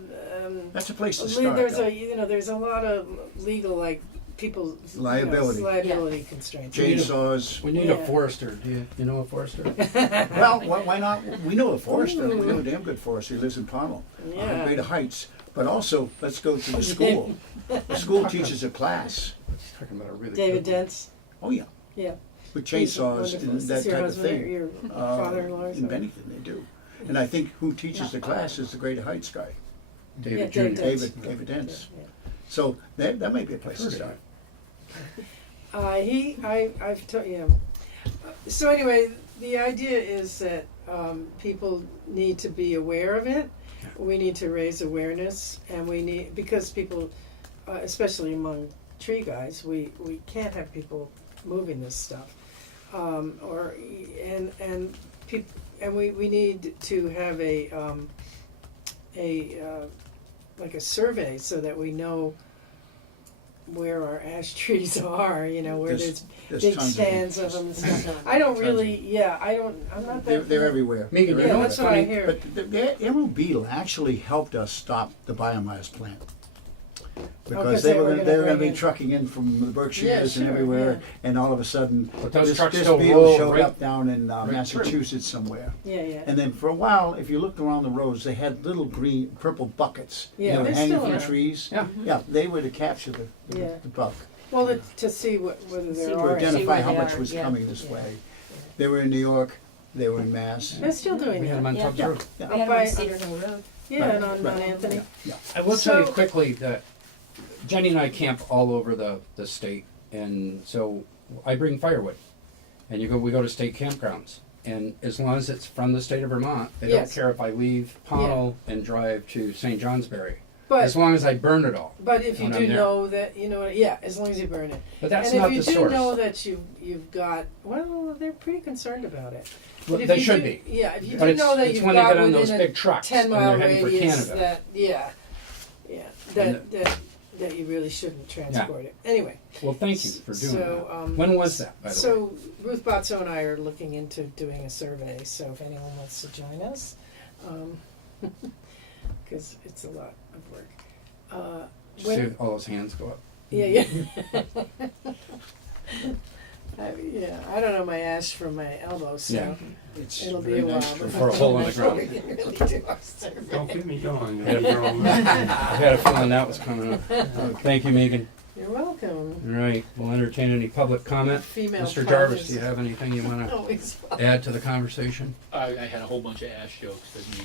That's a place to le- start. there's though. there's a lot of legal, like, people's, Liability. liability constraints. Chainsaws. We need Yeah. a forester, do you know a forester? Well, why not? We know a forester. We know a damn good forester. He lives in Pownal, Yeah. Greater Heights. But also, let's go to the school. The school teaches a class. Talking about a really David good one. Dents, Oh yeah, yeah. with He's chainsaws wonderful. and Is that this your type of husband or thing. your father-in-law or In something? Bennington, they do. And I think who teaches the class is the Greater Heights guy, Yeah, David David Jr. Dents. David Dents. Yeah, So that might be a place to Heard of start. I've told, yeah. So anyway, the idea is that, people need to be aware of it. We need to raise awareness, and we need, because people, especially among tree guys, we can't have people moving this stuff. We need to have like a survey so that we know where our ash trees are, you know, where There's- there's there's big tons of them. stands of them and stuff. Tons of I don't Tons really, yeah, I'm not that. They're everywhere. Megan, They're you know Yeah, what's that's what I funny? hear. But the emerald beetle actually helped us stop the biomass plant. 'cause Because they they were were gonna gonna bring be in- trucking in from the Berkshires Yeah, and sure, everywhere, and all of a sudden, But those this trucks this still beetle roll showed right- up down in through. Massachusetts somewhere. Yeah, yeah. And then for a while, if you looked around the roads, they had little green, purple buckets, Yeah, they're hanging still from around. trees. Yeah. Yeah, they were to capture the Yeah. bug, Well, to see whether See there where are. See identify how they much are, was yeah. coming this Yeah. way. They were in New York, they were in Mass. They're still doing We had them that. on Yeah. Tubbs Yeah, Road. yeah. We had by- one Cedar Hill Road. Yeah, and on Right. Mount Anthony. Yeah. I will tell you So- quickly that Jenny and I camp all over the state, and so I bring firewood, and we go to state campgrounds, and as long as it's from the state of Vermont, they Yes. don't care if I leave Pownal and drive to St. Johnsbury, But as long as I burn it all. if you when do I'm there. know that, you know, yeah, as long as you burn it. But that's and not if the you do source. know that you've got, well, they're pretty concerned about it. Well, But if they you should do- be. Yeah, if you But do it's, know that it's you've when they got get on those within big a trucks and 10-mile they're heading for radius Canada. that you really shouldn't transport it. Anyway, Well, thank you for doing so, that. When was that, by the way? so Ruth Botso and I are looking into doing a survey, so if anyone wants to join us, because it's a lot of work. Did you see all those hands go up? Yeah, yeah. I don't know my ash from my elbow, so Yeah. It's it'll be very a while nice tree. For a hole in the before ground. we can really do our survey. Don't get me going. Yeah. I had a feeling that was coming up. Thank you, Megan. You're welcome. All right, we'll entertain any public comment. Female Mr. Jarvis, partners. do you have anything you want to Always fun. add to the conversation? I had a whole bunch of ash jokes that you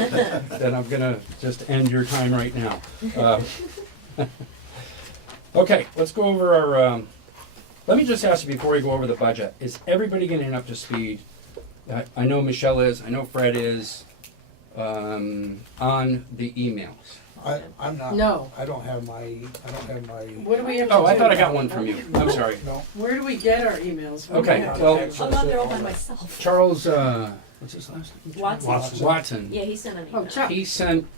already. Then I'm gonna just end your time right now. Okay, let's go over our, let me just ask you before we go over the budget, is everybody getting up to speed? I know Michelle is, I know Fred is, on the emails. I'm not. No. I don't have my. What do we have to Oh, I do? thought I got one from you, I'm sorry. No. Where do we get our emails? What do we Okay, have to well- do? I'm not there all by myself. Charles, what's his last name? Watson. Watson. Yeah, he sent an Oh, email. Chuck.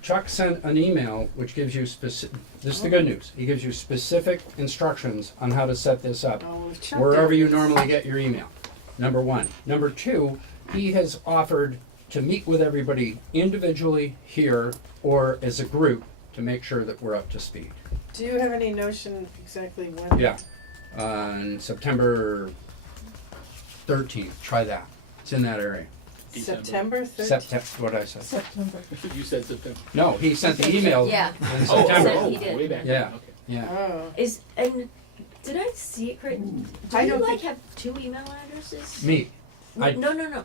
Chuck sent an email which gives you this is the good news. He gives you specific instructions on how to set this up Oh, if Chuck wherever did you this. normally get your email. Number one. Number two, he has offered to meet with everybody individually here or as a group to make sure that we're up to speed. Do you have any notion exactly when? Yeah. On September 13th, try that. It's in that area. September 13th? September, what I said. September. You said September. No, he sent the email Yeah. in Oh, September. oh, he did. way back. Yeah. Okay. Yeah. Oh. And did I see it correct? Do I you don't like think- have two email addresses? Me. I- No.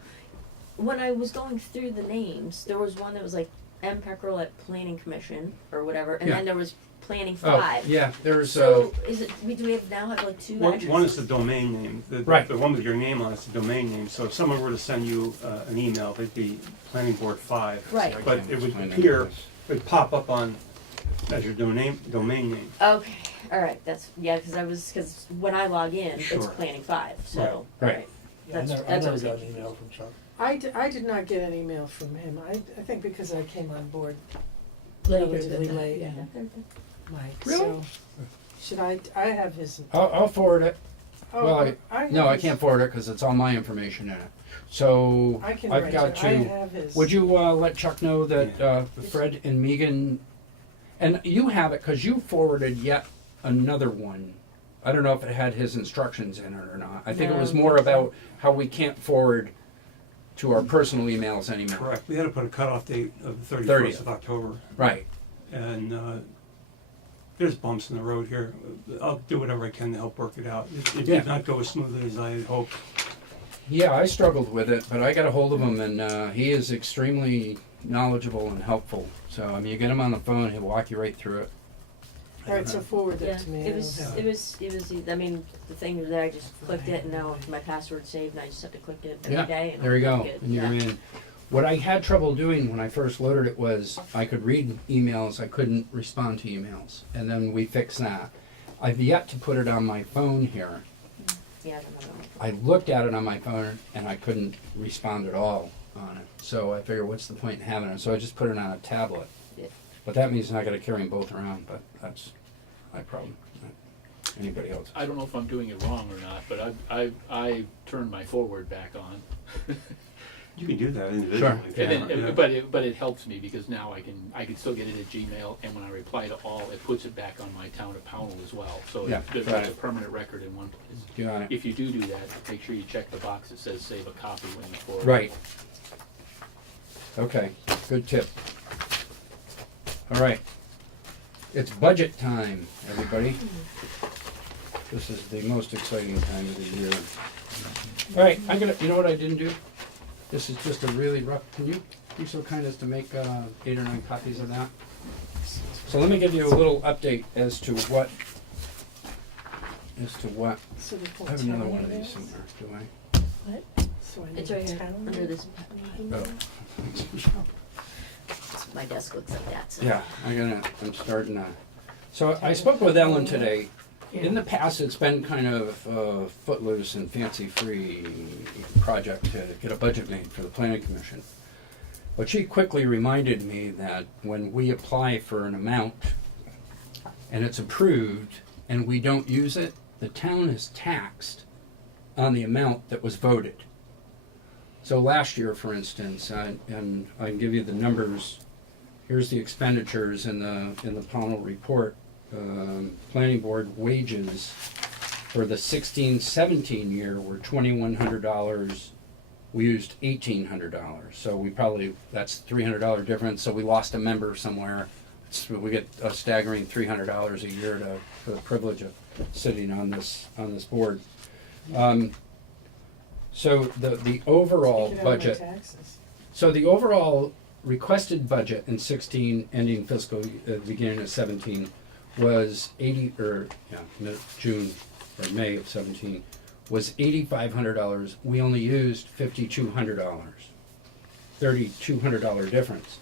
When I was going through the names, there was one that was like M. Peckrell at Planning Commission or whatever, and Yeah. then there was Planning Oh, 5. yeah, there's, So is it? Do we have now have like two addresses? One is the domain name. Right. The one with your name on it is the domain name. So if someone were to send you an email, it'd be Planning Board 5. Right. I But can't it would explain appear, this. it would pop up on, as your domain name. Okay, all right. That's because when I log in, it's Sure. Planning 5. So Right. all right. Yeah, That's- I that's never what I was got an thinking. email from Chuck. I did not get an email from him. I think because I came on board Later relatively than that, late, yeah. Mike. Really? So should I have his? I'll forward it. Oh, Well, have No, I his- can't forward it because it's all my information in it. So I can I've write got it. I to. have his. Would you let Chuck know that Fred and Megan, and you have it because you forwarded yet another one. I don't know if it had his instructions in it or not. I think it No, was I don't more think so. about how we can't forward to our personal emails anymore. Correct. We had to put a cutoff date of the 31st 30th. of October. Right. And there's bumps in the road here. I'll do whatever I can to help work it out. It Yeah. did not go as smoothly as I had hoped. Yeah, I struggled with it, but I got a hold of him, and he is extremely knowledgeable and helpful. So, I mean, you get him on the phone, he'll walk you right through it. All right, so forward Yeah, that to me. it was. I mean, the thing is that I just clicked it, and now my password's saved, and I just have to click it every Yeah, day. And there you I'm go, good. and you're Yeah. in. What I had trouble doing when I first loaded it was I could read emails, I couldn't respond to emails, and then we fixed that. I've yet to put it on my phone here. Yeah, I don't know. I looked at it on my phone, and I couldn't respond at all on it. So I figured, what's the point in having it? So I just put it on a tablet. Yeah. But that means I got to carry them both around, but that's my problem, not anybody else. I don't know if I'm doing it wrong or not, but I turned my forward back on. You can do that individually. Sure. And then, Yeah. but it helps me because now I can still get it at Gmail, and when I reply to all, it puts it back on my town of Pownal as well. So Yeah, there's got a it. permanent record in one place. Got it. If you do that, make sure you check the box that says save a copy when you forward. Right. Okay, good tip. All right. It's budget time, everybody. This is the most exciting time of the year. All right, you know what I didn't do? This is just a really rough, can you be so kind as to make 8 or 9 copies of that? So let me give you a little update as to what, So the whole I have another town one of these is- somewhere, do I? So I It's need right here, town under is- this. Oh. My desk looks like that, so. Yeah, I'm starting to. So I spoke with Ellen today. In the past, it's been kind of a footloose and fancy-free project to get a budget made for the planning commission. But she quickly reminded me that when we apply for an amount and it's approved and we don't use it, the town is taxed on the amount that was voted. So last year, for instance, and I can give you the numbers. Here's the expenditures in the Pownal report. Planning board wages for the 16-17 year were $2,100. We used $1,800, so that's $300 difference. So we lost a member somewhere. We get a staggering $300 a year for the privilege of sitting on this board. So the overall Take it out of my budget. taxes. So the overall requested budget in 16, ending fiscal beginning of 17, was June or May of 17, was $8,500. We only used $5,200, $3,200 difference.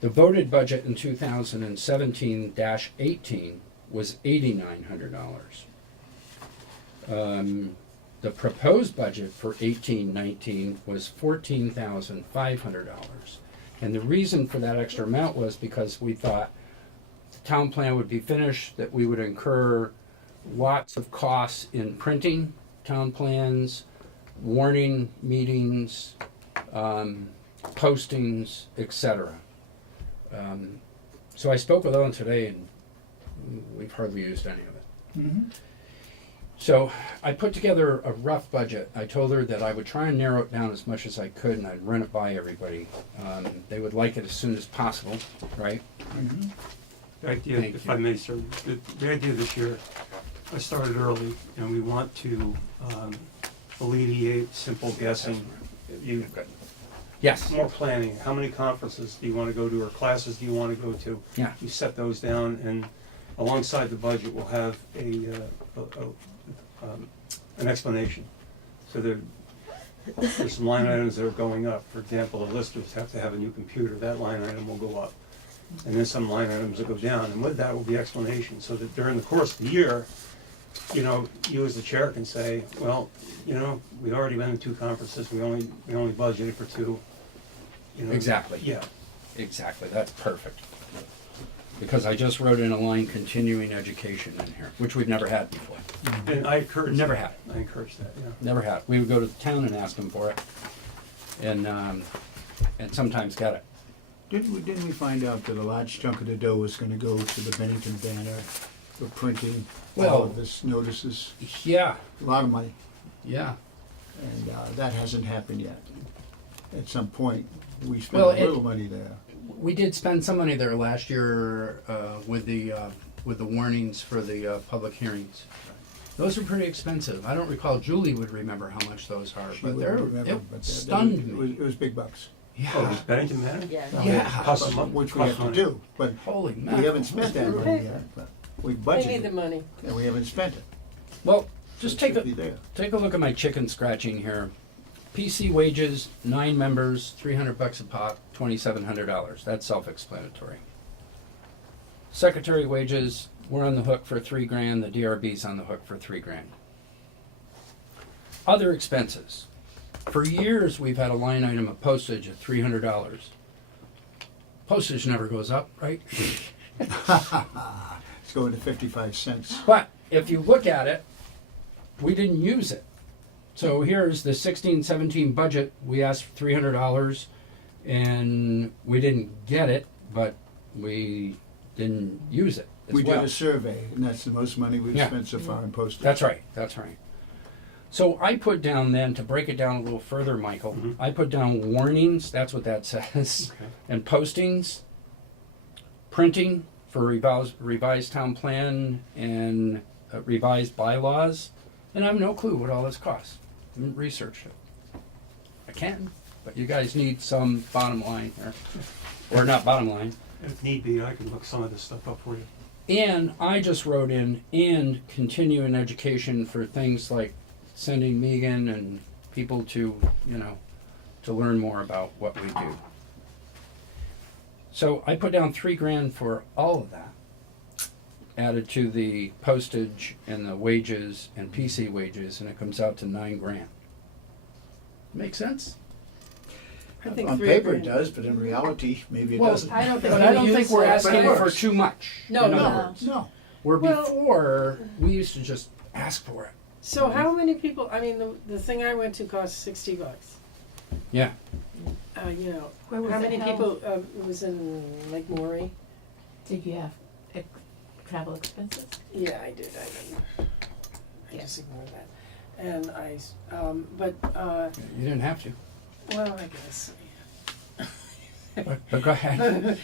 The voted budget in 2017-18 was $8,900. The proposed budget for 18-19 was $14,500. And the reason for that extra amount was because we thought the town plan would be finished, that we would incur lots of costs in printing town plans, warning meetings, postings, etc. So I spoke with Ellen today, and we've hardly used any of it. Mm-hmm. So I put together a rough budget. I told her that I would try and narrow it down as much as I could, and I'd run it by everybody. They would like it as soon as possible, right? Mm-hmm. The idea, Thank if you. I may, sir, the idea this year, I started early, and we want to alleviate simple guessing. You, Yes. more planning. How many conferences do you want to go to, or classes do you want to go to? Yeah. You set those down, and alongside the budget, we'll have an explanation. So there's some line items that are going up. For example, the listers have to have a new computer. That line item will go up. And then some line items will go down. And with that will be explanation, so that during the course of the year, you know, you as the chair can say, well, you know, we've already been to 2 conferences. We only budgeted for 2. You know, Exactly. Yeah. Exactly. That's perfect. Because I just wrote in a line continuing education in here, which we've never had before. And I encourage Never that. had. I encourage that, yeah. Never had. We would go to the town and ask them for it, and sometimes got it. Didn't we find out that a large chunk of the dough was gonna go to the Bennington Banner for printing all Well- of this notices? Yeah. A lot of money, Yeah. and that hasn't happened yet. At some point, we spent Well, a little money there. We did spend some money there last year with the warnings for the public hearings. Those are pretty expensive. I don't recall. Julie would remember how much those are, She but wouldn't remember, it but stunned it me. was big bucks. Oh, Yeah. is Bennington Manor? Yeah. Yeah. Cost money. Which we have to Cost do, but Holy we mackerel. haven't spent that money yet, but we They need the budgeted, money. and we haven't spent it. Well, So just it take should a be there. look at my chicken scratching here. PC wages, 9 members, $300 a pop, $2,700. That's self-explanatory. Secretary wages, we're on the hook for $3,000. The DRB's on the hook for $3,000. Other expenses. For years, we've had a line item of postage of $300. Postage never goes up, right? It's going to 55 cents. But if you look at it, we didn't use it. So here's the 16-17 budget. We asked for $300 and we didn't get it, but we didn't use it as We well. did a survey, and that's the most money we've Yeah. spent so far in postage. That's right, that's right. So I put down then, to break it down a little further, Michael, Mhm. I put down warnings, that's what that says, Okay. and postings, printing for revised town plan and revised bylaws, and I have no clue what all this costs. I haven't researched it. I can, but you guys need some bottom line here, or not bottom line. If need be, I can look some of this stuff up for you. And I just wrote in, and continuing education for things like sending Megan and people to, to learn more about what we do. So I put down $3,000 for all of that, added to the postage and the wages and PC wages, and it comes out to $9,000. Make sense? I think On $3 paper it grand. does, but in reality, maybe it Well, doesn't. I don't think. But I don't we think use we're that, asking but it for works. too much. No, in no. other words. No. Where Well- before, we used to just ask for it. So how many people? I mean, the thing I went to cost $60. Yeah. Where was How it many held? people? It was in Lake Maury. Did you have travel expenses? Yeah, I did. I just ignored that. And but You didn't have to. well, I guess. But go ahead.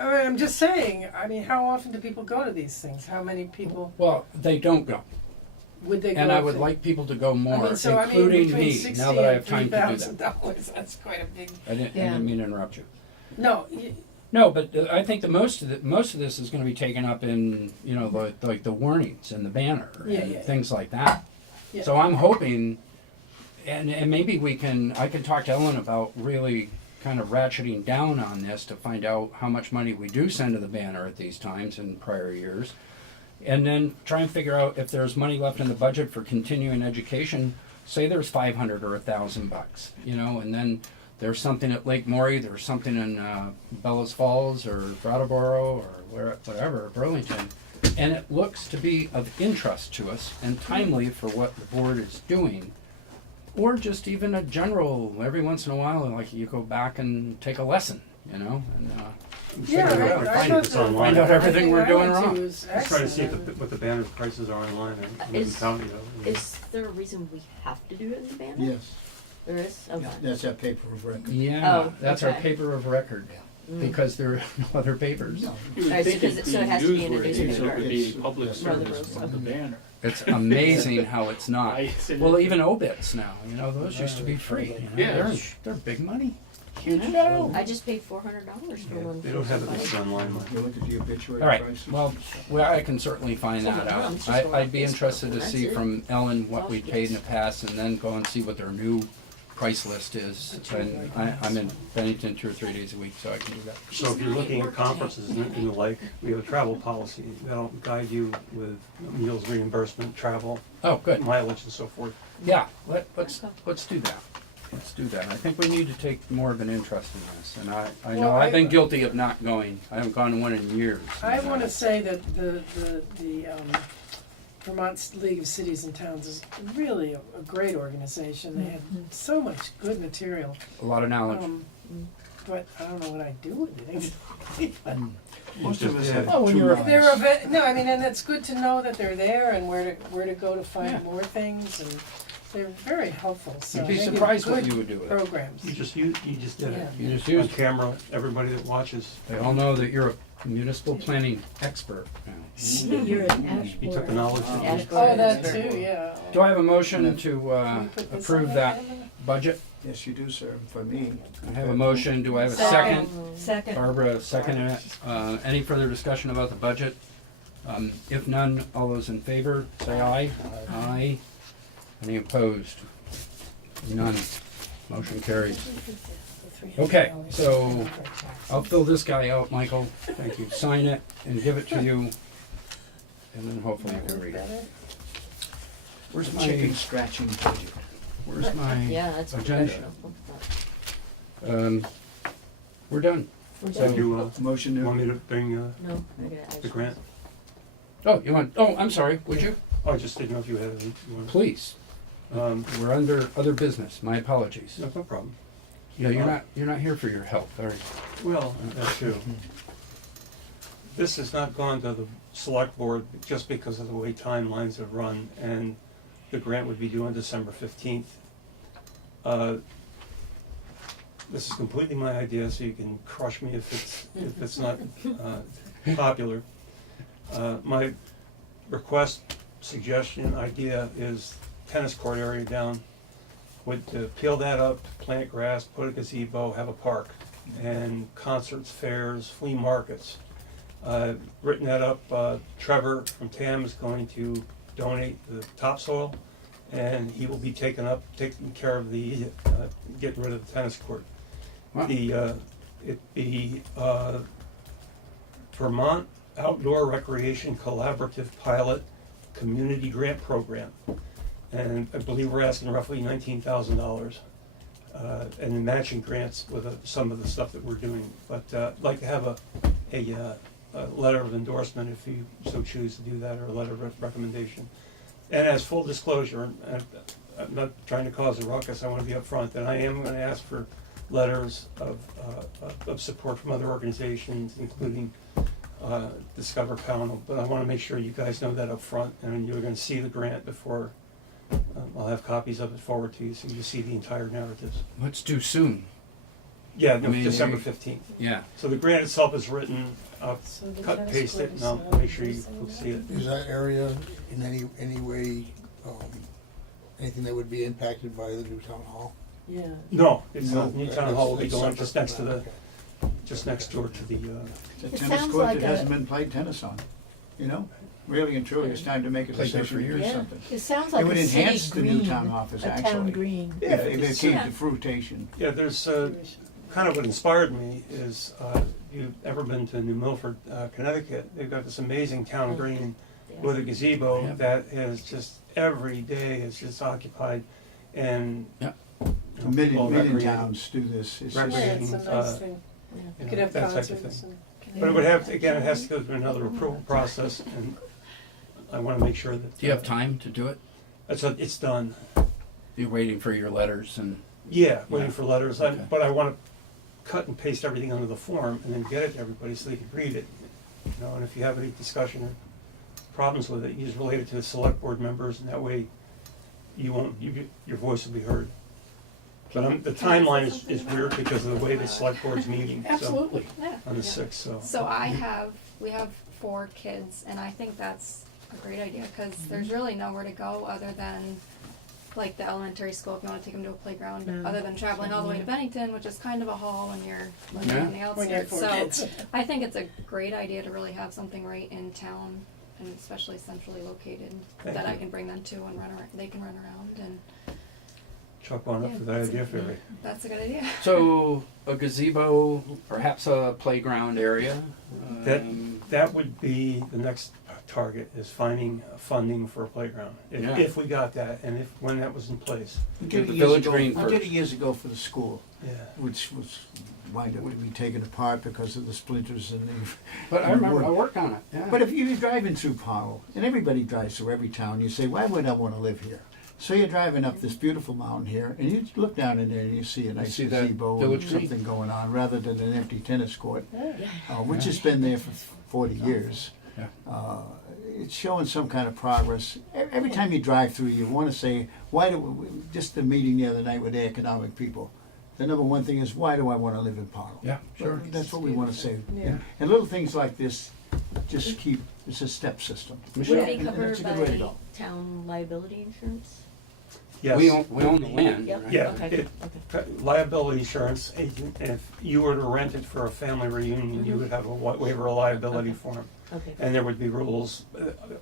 I'm just saying. I mean, how often do people go to these things? How many people Well, they don't go. would they go? And I would to? like people to go more, I mean, so including between me, 60 now that I have and time to do that. $3,000, that's quite a big. I didn't mean to interrupt you. No, No, but I think the most of this is going to be taken up in like the warnings and the banner Yeah, and yeah. things like that. Yeah. So I'm hoping, and maybe I can talk to Ellen about really kind of ratcheting down on this to find out how much money we do send to the banner at these times in prior years, and then try and figure out if there's money left in the budget for continuing education. Say there's $500 or $1,000, and then there's something at Lake Maury, there's something in Bellows Falls or Brattleboro or whatever, Burlington, and it looks to be of interest to us and timely for what the board is doing. Or just even a general, every once in a while, like you go back and take a lesson, and yeah. figure out, I find thought it's the- online. Find out everything I we're think I doing went to wrong. was Let's try to see excellent. what the banner prices are online and Is- county though. Is there a reason we have to do it in the banner? Yes, There is? Okay. that's that paper of record. Yeah, Oh, that's our okay. paper of record, Mm. because there are no other papers. No. You would Alright, so think does it'd it- so it has to be in a newsworthy, so newspaper. it would be It's- public that's Rather service than- of the banner. It's amazing how it's not. I said Well, it- even obits now, those used to be free. Yeah. They're big money. Huge dough. I just paid $400 for one. They don't have it listed online. Mike. You look at the obituary All right. prices. Well, I can certainly find Some of that them out. just go on I'd be Facebook, interested to that's see it. from Ellen what Oh, we paid in the yes. past, and then go and see what their new price list is. And I'm in Bennington 2 or 3 days a week, so I can do that. So if you're looking at conferences and the like, we have a travel policy that'll guide you with meals reimbursement, travel, Oh, good. mileage and so forth. Yeah, let's do that. Let's do that. I think we need to take more of an interest in this, and I know Well, I've been guilty of not going. I haven't gone to one in years. I want to say that the Vermont League of Cities and Towns is really a great organization. They have so much good material. A lot of knowledge. But I don't know what I do with it exactly. But Most of us have Oh, when two you're- lines. they're no, I mean, and it's good to know that they're there and where to go to find Yeah. more things, and they're very helpful. So You'd be they give surprised what good you would do with it. programs. You just did it. You just On use. camera, everybody that watches, They all know that you're a municipal planning expert now. You're an Ashbourne. you took the knowledge Yeah. that was. Oh, that too, yeah. Do I have a motion Can to you put this approve on that agenda? budget? Yes, you do, sir, for me. I have a motion. Do I have a second? Second. Barbara, seconded it. Any further discussion about the budget? If none, all those in favor, say aye. Aye. Any opposed? None. Motion carries. Okay, so I'll fill this guy out, Michael. Thank you. Sign it and give it to you, and then hopefully you can read it. Where's Chicken my, scratching budget. where's my Yeah, that's agenda? professional. We're done. We're So- done. You Motion to. want me to bring No, I got the grant? Oh, you want, oh, I'm sorry, would you? Oh, I just didn't know if you had any. Please. We're under other business, my apologies. No problem. Yeah, you're not here for your health, are you? Well, that's true. This has not gone to the select board just because of the way timelines have run, and the grant would be due on December 15th. This is completely my idea, so you can crush me if it's not popular. My request, suggestion, idea is tennis court area down. Would peel that up, plant grass, put a gazebo, have a park, and concerts, fairs, flea markets. Written that up, Trevor from TAM is going to donate the topsoil, and he will be taking care of the, getting rid of the tennis court. Wow. The Vermont Outdoor Recreation Collaborative Pilot Community Grant Program. And I believe we're asking roughly $19,000, and then matching grants with some of the stuff that we're doing. But I'd like to have a letter of endorsement if you so choose to do that, or a letter of recommendation. And as full disclosure, and I'm not trying to cause a ruckus, I want to be upfront that I am going to ask for letters of support from other organizations, including Discover Pownal. But I want to make sure you guys know that up front, and you're going to see the grant before. I'll have copies of it forward to you, so you see the entire narratives. Let's do soon. Yeah, no, I mean, December maybe- 15th. Yeah. So the grant itself is written, I'll So the cut and tennis paste court it, is and I'll make sure you folks see it. Is that area in any way, anything that would be impacted by the new town hall? Yeah. No, it's No, not, New that's- Town Hall will be that's going separate just next to from the, that, okay. just next door to the, The It tennis sounds court like that a- hasn't been played tennis on, you know? Really and truly, it's time to make a Played there decision for to do years. something. It sounds It like would a city enhance the new green, town office, a town actually. green. Yeah, If it it's- came Yeah. to fruition. yeah, there's, kind of what inspired me is, you've ever been to New Milford, Connecticut? They've got this amazing town green with a gazebo Yeah. that is just, every day is just occupied, and Yeah. you know, people Million recreating, towns do this. It's Yeah, just- Recreating, it's a nice thing. you You know, could have that type of concerts thing. and. But it would have, to again, it has to go through another approval process, and I wanna make sure that. Do you have time to do it? It's done. You're waiting for your letters and, Yeah, waiting Yeah. for letters, Okay. but I wanna cut and paste everything onto the form and then get it to everybody so they can read it. You know, and if you have any discussion or problems with it, you just relate it to the select board members, and that way you won't, your voice will be heard. But the timeline is weird because of the way the select board's meeting, so, absolutely. Yeah. on the 6th, so. So we have 4 kids, and I think that's a great idea, because Mm-hmm. there's really nowhere to go other than, like, the elementary school, if you wanna take them to a playground, No. other than traveling all the way to Bennington, which is kind of a haul when you're living Yeah. on the When you have outskirts, 4 so kids. I think it's a great idea to really have something right in town, and especially centrally located, Thank that I you. can bring them to and they can run around, and Chalk one up Yeah, for that that's idea, it. Ferry. that's a good idea. So a gazebo, perhaps a playground area. That- um, That would be the next target, is finding funding for a playground. Yeah. If we got that, and when that was in place. We did the it years Village ago. Green We did it first. years ago for the school, Yeah. which was wind up to be taken apart because of the splinters and the. But I remember, I worked on it, yeah. But if you're driving through Pownal, and everybody drives through every town, you say, why would I want to live here? So you're driving up this beautiful mountain here, and you look down in there and you see a nice see that gazebo and Village Green. something going on, rather than an empty tennis court, which Yeah. has been there for 40 years. Yeah. It's showing some kind of progress. Every time you drive through, you want to say, why just the meeting the other night with the economic people, the number one thing is, why do I want to live in Pownal? Yeah, sure. That's what we want to say. Yeah. And little things like this, just keep, it's a step system. Would Michelle? it be And covered that's a good way to by go. town liability insurance? Yes. We own the land, Yep. right? Yeah, Okay, okay. liability insurance, if you were to rent it for a family reunion, you would have a waiver of liability form. Okay. And there would be rules,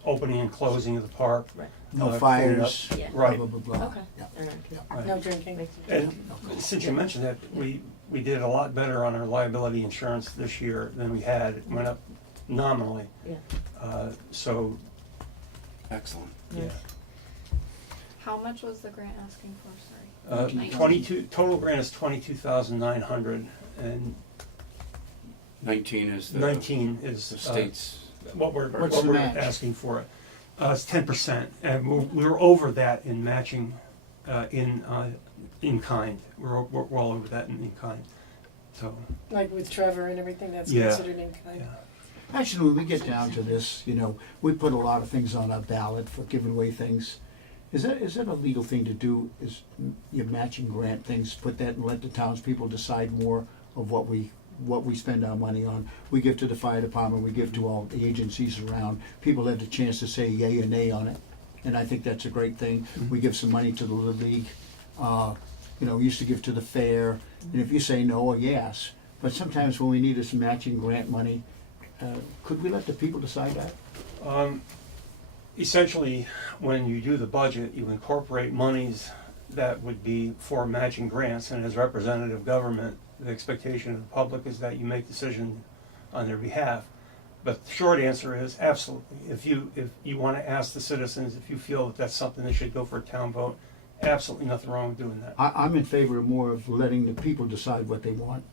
opening and closing of the park. Right. No cleanup. fires, Yeah. blah, Right. blah, blah, blah. Okay. Yeah. All right. Yeah. Right. No drinking. Makes And sense. since you mentioned that, we did a lot better on our liability insurance this year than we had. It went up nominally. Yeah. So, Excellent. yeah. Nice. How much was the grant asking for, sorry? 22, total grant is 22,900, and 19 is the 19 is. the state's what we're, What's what the we're match? asking for. It's 10%, and we're over that in matching, in kind. We're well over that in kind, so, Like with Trevor and everything that's Yeah. considered in kind. yeah. Actually, when we get down to this, you know, we put a lot of things on our ballot for giving away things. Is that a legal thing to do, is your matching grant things, put that and let the townspeople decide more of what we spend our money on? We give to the fire department, we give to all the agencies around, people have the chance to say yay or nay on it, and I think that's a great thing. We give some money to the Little League, you know, we used to give to the fair, and if you say no or yes, but sometimes when we need some matching grant money, could we let the people decide that? Essentially, when you do the budget, you incorporate monies that would be for matching grants, and as representative government, the expectation of the public is that you make decisions on their behalf. But the short answer is absolutely. If you want to ask the citizens, if you feel that that's something that should go for a town vote, absolutely nothing wrong with doing that. I'm in favor of more of letting the people decide what they want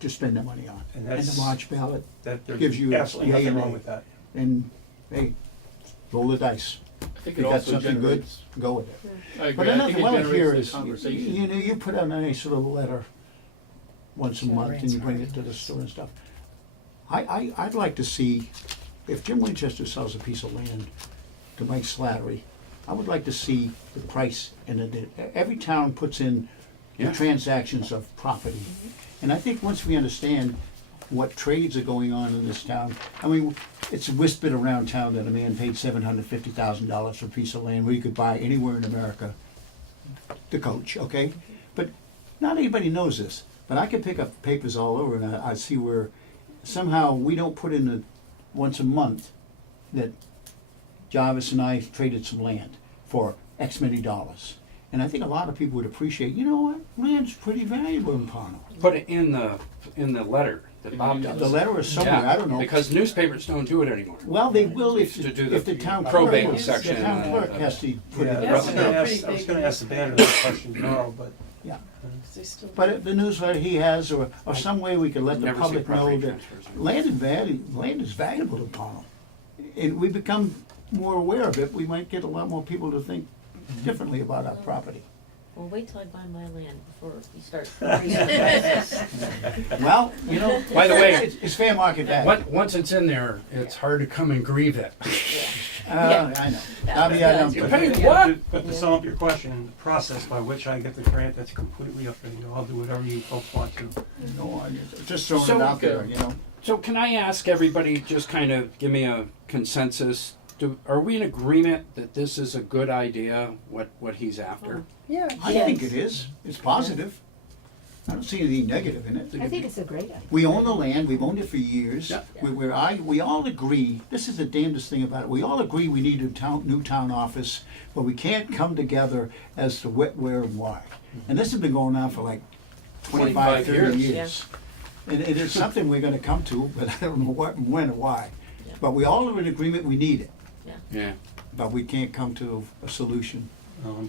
to spend their money on. And And that's, the March ballot, that there's gives you absolutely yay nothing and wrong nay. with that. and hey, roll the dice. I think If it you got also something good, generates, go with it. I But agree, I another think it one here generates is, the you conversation. know, you put out a nice little letter once a month and you bring it to the store and stuff. I'd like to see, if Jim Winchester sells a piece of land to Mike Slattery, I would like to see the price, and every town puts in the Yeah. transactions of property. And I think once we understand what trades are going on in this town, I mean, it's whispered around town that a man paid $750,000 for a piece of land where you could buy anywhere in America to coach, okay? But not everybody knows this. But I could pick up papers all over and I see where somehow we don't put in the, once a month, that Jarvis and I traded some land for X many dollars. And I think a lot of people would appreciate, you know what, land's pretty valuable in Pownal. Put it in the letter that Bob does. The letter is somewhere, Yeah, I don't know. because newspapers don't do it anymore. Well, they will if To do the the town probate clerk, section the town and, clerk has to put Yeah, it. I was That's gonna a ask, pretty I was big gonna ask the banner that question tomorrow, but Yeah, They still but the newsletter he has, or some way we could let the Never see public know property that transfers. land is valuable in Pownal. And we become more aware of it, we might get a lot more people to think differently about our property. Well, wait till I buy my land before you start raising prices. Well, you know, By the way, it's fair market value. Once it's in there, it's hard to come and grieve it. I know. I mean, I don't. You're paying what? But to sum up your question, the process by which I get the grant, that's completely up to you. I'll do whatever you folks want to. No, I'm just throwing So, it out there, you know. So can I ask everybody, just kind of give me a consensus? Are we in agreement that this is a good idea, what he's after? Yeah. I Yes. think it is. It's positive. I don't see anything negative in it. I think it's a great idea. We own the land, we've owned it for years. Yeah. We all agree, this is the damnedest thing about it, we all agree we need a new town office, but we can't come together as to what, where, and why. And this has been going on for like 25, 30 years. years. And it is something we're gonna come to, but I don't know what, and when, or why. Yeah. But we all are in agreement we need it, Yeah. but we can't come to a solution,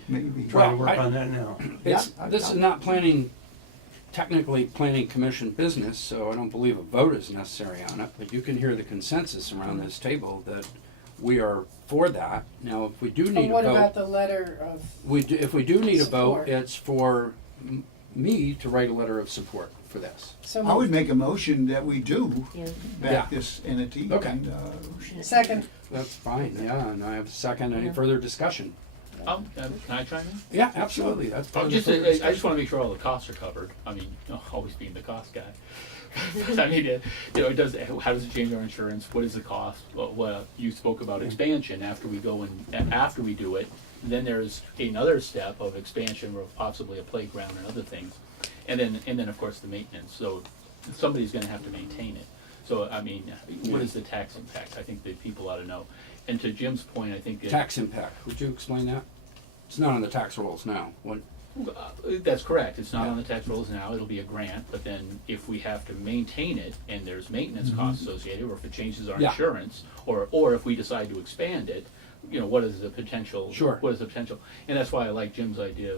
maybe. Trying to Well, work I- on that now. This is not technically planning commission business, so I don't believe a vote is necessary on it, but you can hear the consensus around this table that we are for that. Now, if we do But need a what about vote, the letter of, if we do need a vote, Support. it's for me to write a letter of support for this. so I would make a motion that we do Yeah. back Yeah. this entity. Okay. And, second, That's fine, yeah, and I have a second, any Yeah. further discussion? Can I chime in? Yeah, absolutely, that's part of the Just, further I just discussion. wanna make sure all the costs are covered. I mean, always being the cost guy. But I mean, it does, how does it change our insurance? What is the cost? Well, you spoke about expansion after we go and, after we do it. Then there's another step of expansion, or possibly a playground and other things. And then of course the maintenance. So somebody's gonna have to maintain it. So, I mean, what is the tax impact? I think that people ought to know. And to Jim's point, I think. Tax impact, would you explain that? It's not on the tax rolls now, what, That's correct, it's not on the tax rolls now, it'll be a grant, but then if we have to maintain it and there's maintenance costs associated, or if it changes our Yeah. insurance, or if we decide to expand it, what is the potential? Sure. What is the potential? And that's why I like Jim's idea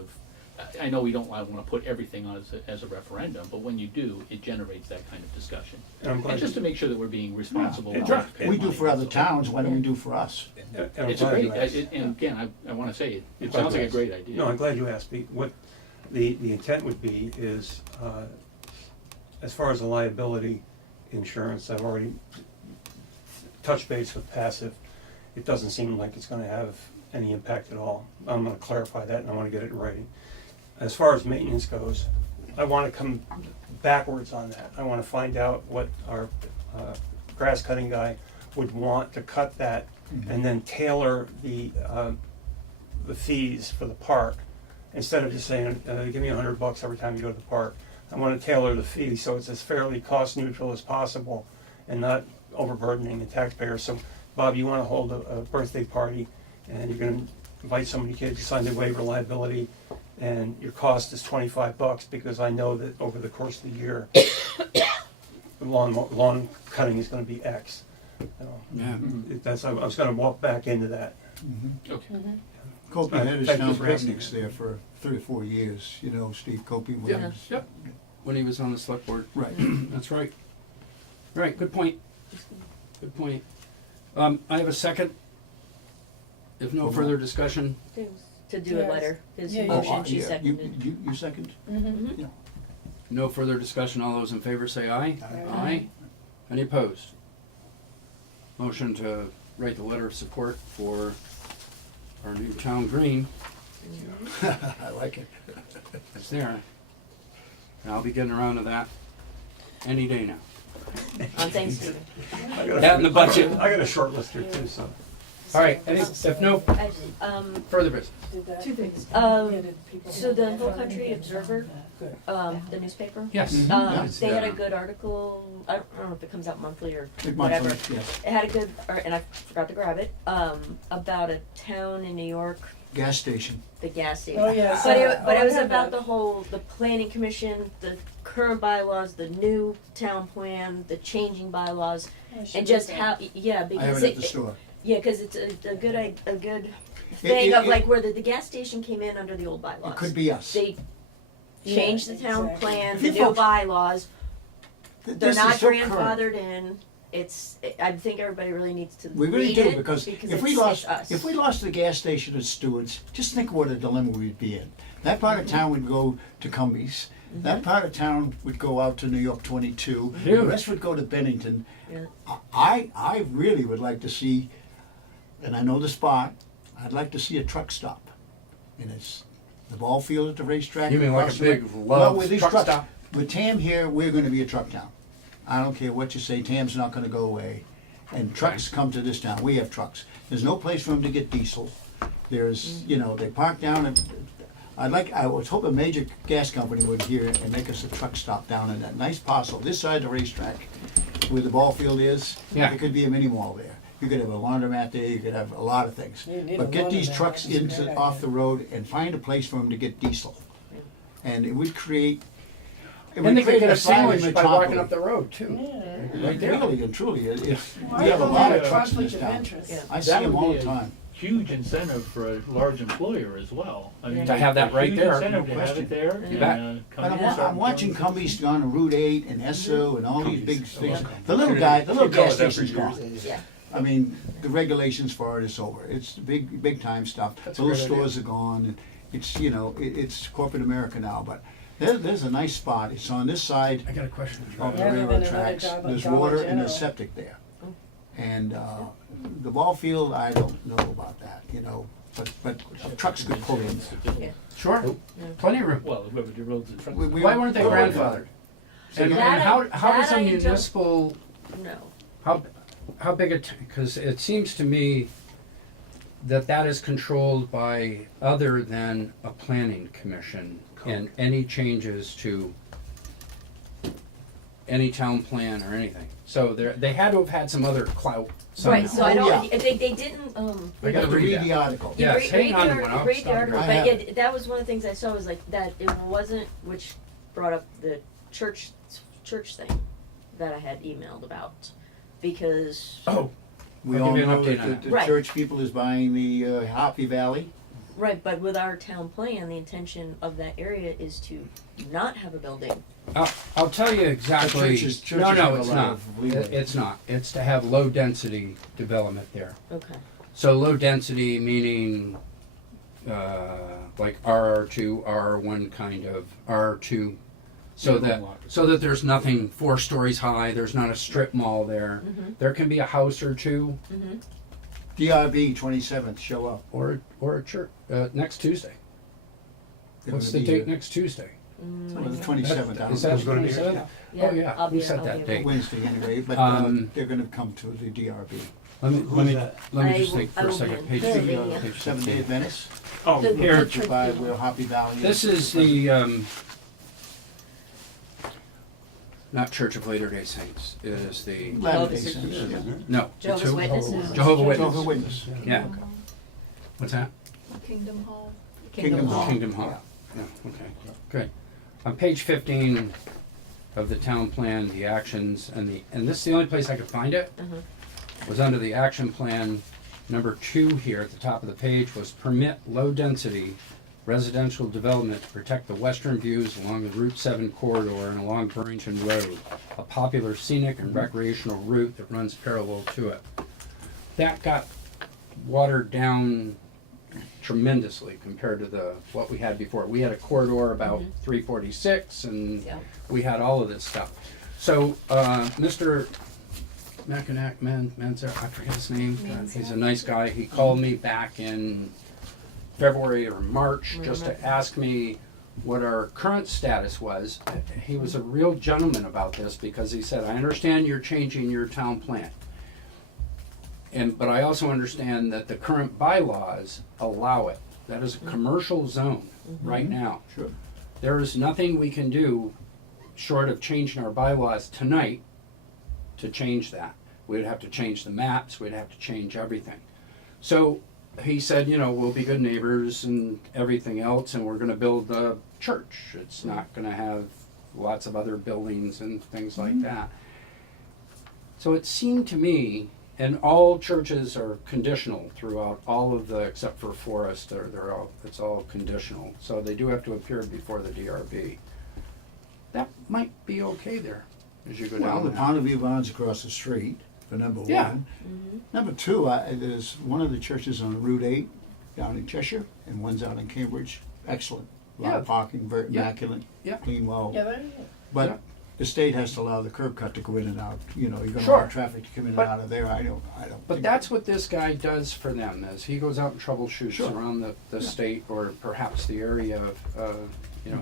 I know we don't wanna put everything on as a referendum, but when you do, it generates that kind of discussion. And I'm glad And just to make sure that we're being responsible. Yeah, with sure. taxpayer We do money, for other that's all. towns, why don't we do for us? and I'm It's a glad great, you asked. and again, I wanna say, it I'm sounds like a glad. great idea. No, I'm glad you asked. What the intent would be is, as far as the liability insurance, I've already touched base with passive. It doesn't seem like it's gonna have any impact at all. I'm gonna clarify that and I wanna get it in writing. As far as maintenance goes, I wanna come backwards on that. I wanna find out what our grass cutting guy would want to cut that and then tailor the fees for the park. Instead of just saying, give me $100 every time you go to the park, I want to tailor the fee so it's as fairly cost neutral as possible and not overburdening the taxpayers. So, Bob, you want to hold a birthday party and you're going to invite so many kids, you sign the waiver liability, and your cost is $25 because I know that over the course of the year, the lawn cutting is going to be X. You know, Yeah. I was going to walk back into that. Okay. Copey Right, had his thank you town for asking. picnics there for 3 or 4 years, you know, Steve Copey was. Yeah, yep. When he was on the select board. Right. That's right. Right, good point. Good point. I have a second. If no further discussion, To do a Yes. letter, his Yeah, yeah. motion, she Yeah, seconded. You second? Mm-hmm. Yeah. no further discussion, all those in favor say aye. Aye. Any opposed? Motion to write the letter of support for our new town green I like it. is there. And I'll be getting around to that any day now. On Thanksgiving. I got a- That and the budget. I got a short list here too, so. All right, if no further business. Two things. So the Whole Country Observer, the newspaper, Yes. they had a good article, I don't know if it comes out monthly or Big whatever. monthly, yes. It had a good, and I forgot to grab it, about a town in New York, Gas station. the gas station. Oh, yeah. But it was about the whole, the planning commission, the current bylaws, the new town plan, the changing bylaws, and just how, yeah, I have because it at the store. yeah, cause it's a good thing of it- like where the gas station came in under the old bylaws. It could be us. They changed the town exactly. plan, If the you new folks- bylaws, they're This is not so current. grandfathered in. I think everybody really needs to We really read do, it because if it's, we lost, it's us. if we lost the gas station at Stewart's, just think what a dilemma we'd be in. That part of town would go to Cumbies, that part of town would go out to New York 22, the Huge. rest would go to Bennington. Yeah. I really would like to see, and I know the spot, I'd like to see a truck stop. And it's the ball field at the racetrack. You mean like across a the way. big Well, love with these truck trucks, stop? with TAM here, we're gonna be a truck town. I don't care what you say, TAM's not gonna go away. And trucks come to this town, we have trucks. There's no place for them to get diesel. There's, you know, they park down and, I was hoping a major gas company would hear it and make us a truck stop down in that nice parcel, this side of the racetrack, where the ball field is. Yeah. There could be a mini mall there. You could have a laundromat there, you could have a lot of things. You need But a get these laundromat, trucks that's a into, great off idea. the road and find a place for them to get diesel. And it would create. it And would they could create get a thriving sandwich by walking metropolis. up the road too. Yeah. Right there. Really and truly, it's, Well, we have a I lot don't of have trucks in conflict this of town. interest. Yeah. I see That them would all be the a time. huge incentive for a large employer as well. I mean, To have that a right huge there, incentive no to have question. it there. You and, bet. come But in I'm, and start I'm watching growing. Cumbies on Route 8 and Esso and all these big things. Yeah. The little guy, the little Keep going gas with that for station's years. gone. Yeah. I mean, the regulations for it is over. It's big time stuff. That's a Little great idea. stores are gone. And it's, you know, it's corporate America now. But there's a nice spot. It's on this side I got a question. of the Yeah, railroad and then tracks. another There's Dollar water and General. there's septic there. And the ball field, I don't know about that, you know. But trucks could pull in. Sure, plenty of room. Well, whoever the roads and trucks. Why weren't they grandfathered? And That how I does a don't- municipal, No. how big a, because it seems to me that is controlled by other than a planning commission and any changes to any town plan or anything. So they had to have had some other clout somehow. Right, so I Oh, don't, they didn't, I You gotta have to read read that. the article. Yeah. Yes, hang on to the one, I'll read the stop article, you. but I yeah, that was one of the things I saw was like that it wasn't, which brought up the church thing that I had emailed about, because. Oh, We I'll all give you an know update that on the, that. the Right. church people is buying the Happy Valley. Right, but with our town plan, the intention of that area is to not have a building. I'll tell you exactly. Churches No, have no, a it's lot not. of leeway. It's not. It's to have low density development there. Okay. So low density meaning like RR2, RR1 kind of R2, so that there's nothing 4 stories high. There's not a strip mall there. Mm-hmm. There can be a house or two, Mm-hmm. DRB 27th, show up. or a church next Tuesday. They're What's gonna the be date next Tuesday? here. The 27th, I Is don't that Who's gonna be here? 27th? Yeah, Oh yeah, I'll who be- set I'll that be date? Wednesday anyway, but they're gonna come to the DRB. Let me that? just think I for a will second. be Page there. 15, Yeah. page 7 Day 15. Adventist, Oh, The- Here. the by church- where Hoppy Valley is. This is the not Church of Latter-day Saints. It is the Latter-day Jehovah's Saints, yeah, yeah. isn't it? no. Jehovah's it's who? Witnesses. Jehovah's Witness. Jehovah's Witness. Yeah. What's that? Kingdom Hall. Kingdom Hall. Kingdom Hall. Yeah. Okay. Good. On page 15 of the town plan, the actions and this is the only place I could find it. Mhm. Was under the action plan number 2 here at the top of the page was permit low density residential development to protect the western views along the Route 7 corridor and along Burrington Road, a popular scenic and recreational route that runs parallel to it. That got watered down tremendously compared to what we had before. We had a corridor about 346 and Yeah. we had all of this stuff. So Mr. Mackinac Manzer, I forget his name. He's a nice guy. He called me back in February or March just to ask me what our current status was. He was a real gentleman about this because he said, I understand you're changing your town plan. But I also understand that the current bylaws allow it. That is a commercial zone right now. Sure. There is nothing we can do short of changing our bylaws tonight to change that. We'd have to change the maps, we'd have to change everything. So he said, we'll be good neighbors and everything else, and we're gonna build a church. It's not gonna have lots of other buildings and things like that. So it seemed to me, and all churches are conditional throughout all of the, except for Forest, it's all conditional. So they do have to appear before the DRB. That might be okay there, as you go Well, down the there. Pownal View Barn's across the street, for number Yeah. one. Mm-hmm. Number 2, there's one of the churches on Route 8 down in Cheshire, and one's out in Cambridge. Excellent. A lot of Yeah. parking, very Yeah. immaculate, Yeah. clean well. Yeah, that, But Yeah. the state has to allow the curb cut to go in and out. You're gonna Sure. allow traffic to come in and But- out of there. I don't But think- that's what this guy does for them, is he goes out and troubleshoots Sure. around the state or perhaps the area of,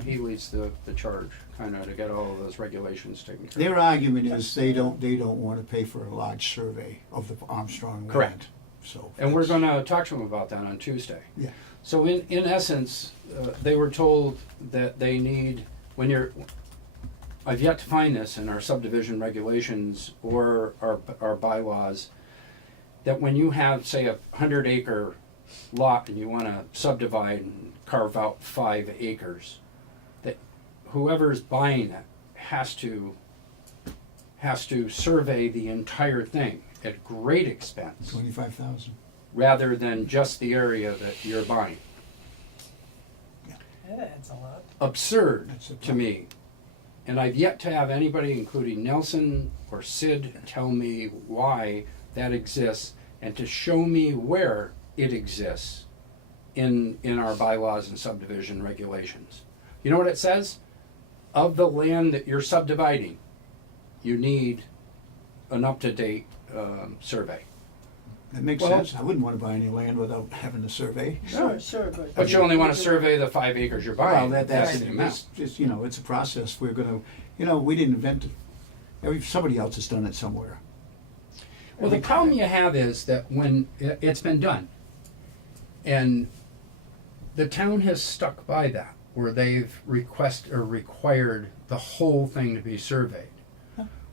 he leads the charge, kind of, to get all of those regulations taken care of. Their argument is they don't wanna pay for a large survey of the Armstrong land. Correct. So. And we're that's- gonna talk to them about that on Tuesday. Yeah. So in essence, they were told that they need, I've yet to find this in our subdivision regulations or our bylaws, that when you have, say, 100-acre lot and you wanna subdivide and carve out 5 acres, that whoever's buying it has to survey the entire thing at great expense, 25,000. rather than just the area that you're buying. that adds a lot. Absurd That's a to me. And I've yet to have anybody, including Nelson or Sid, tell me why that exists and to show me where it exists in our bylaws and subdivision regulations. You know what it says? Of the land that you're subdividing, you need an up-to-date survey. That makes Well- sense. I wouldn't wanna buy any land without having a survey. Sure, But you only want to survey the 5 acres you're buying. Well, that's the amount. it's it's a process. We're gonna, we didn't invent it. Somebody else has done it somewhere. Well, the problem you have is that when it's been done, and the town has stuck by that, where they've required the whole thing to be surveyed.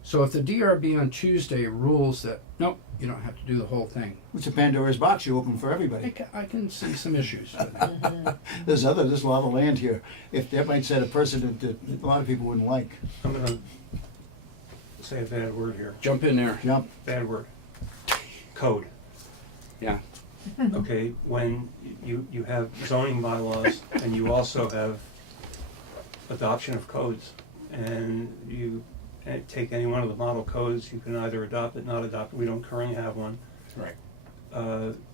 So if the DRB on Tuesday rules that, nope, you don't have to do the whole thing, It's a Pandora's box you open for everybody. I can see some issues with that. There's a lot of land here. If that might set a precedent that a lot of people wouldn't like. I'm gonna say a bad word here. Jump in there. Jump. Bad word. Code. Yeah. Okay, when you have zoning bylaws and you also have adoption of codes, and you take any one of the model codes, you can either adopt it, not adopt it. We don't currently have one. Right.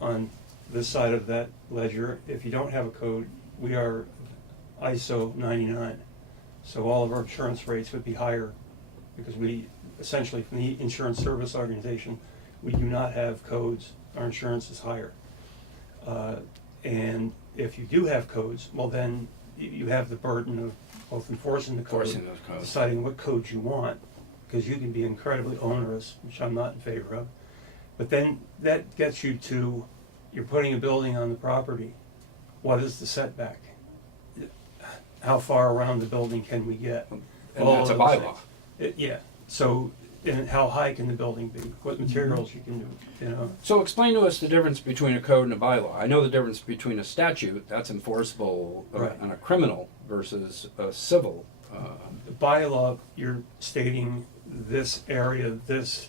On this side of that ledger, if you don't have a code, we are ISO 99. So all of our insurance rates would be higher because we essentially, from the insurance service organization, we do not have codes. Our insurance is higher. And if you do have codes, well then you have the burden of both enforcing the code, Enforcing those codes. deciding what codes you want, because you can be incredibly onerous, which I'm not in favor of. But then that gets you to, you're putting a building on the property. What is the setback? How far around the building can we get? And All that's a of those bylaw. things. Yeah, so, and how high can the building be? What materials you can do, you know? So explain to us the difference between a code and a bylaw. I know the difference between a statute, that's enforceable Right. on a criminal versus a civil. The bylaw, you're stating this area, this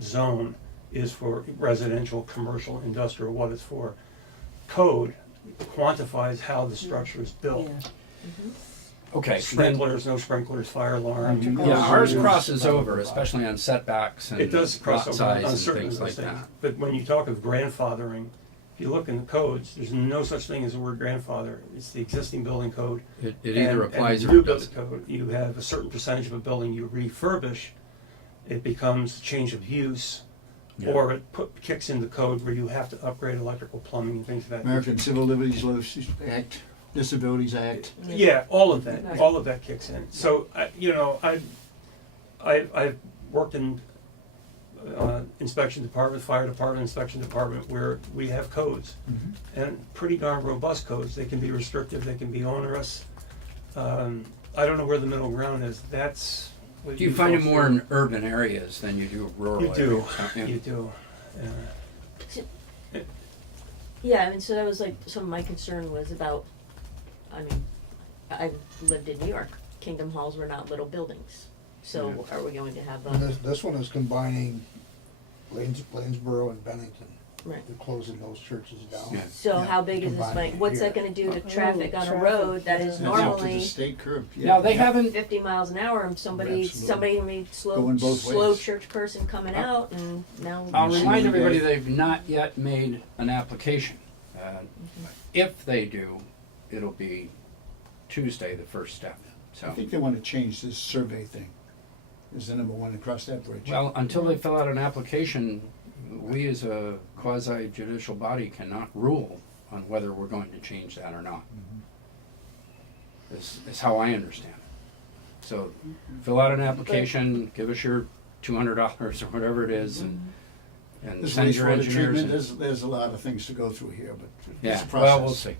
zone is for residential, commercial, industrial, what it's for. Code quantifies how the structure is built. Okay, so then, Sprinklers, no sprinklers, fire alarm. yeah, ours crosses over, especially on setbacks and It does cross lot over size on and certain things of like those things. that. But when you talk of grandfathering, if you look in the codes, there's no such thing as the word grandfather. It's the existing building code. It either applies and or the it new doesn't. building code, you have a certain percentage of a building you refurbish, it becomes change of use, Yeah. or it kicks in the code where you have to upgrade electrical, plumbing, and things of that nature. American Civil Liberties Act, Disabilities Act. Yeah, all of that kicks in. So, I've worked in inspection department, fire department, inspection department, where we have codes. And pretty darn robust codes. They can be restrictive, they can be onerous. I don't know where the middle ground is. That's what Do you find it folks more do. in urban areas than you do rural You areas? do, don't you? you do. Yeah, I mean, so that was like, some of my concern was about, I mean, I've lived in New York. Kingdom halls were not little buildings. So are we going to have And a, this one is combining Lanesboro and Bennington. right. They're closing those churches down. Yeah. So Yeah, how big is this, combining like, it what's here. that gonna do to Oh, traffic on a traffic, road that is yeah. That's up to normally the state curb. Now, they haven't, 50 miles an hour and somebody Absolutely. may Going both slow ways. church person coming out and now. I'll See remind you everybody guys. they've not yet made an application. If they do, it'll be Tuesday, the first step, I so. think they want to change this survey thing. Is the number one across that bridge. Well, until they fill out an application, we as a quasi judicial body cannot rule on whether we're going to change that or not. Is how I understand it. So, fill out an application, give us your $200 or whatever it is, and This send your wastewater engineers. treatment, and- there's a lot of things to go through here, but it's Yeah, a process. well, we'll see.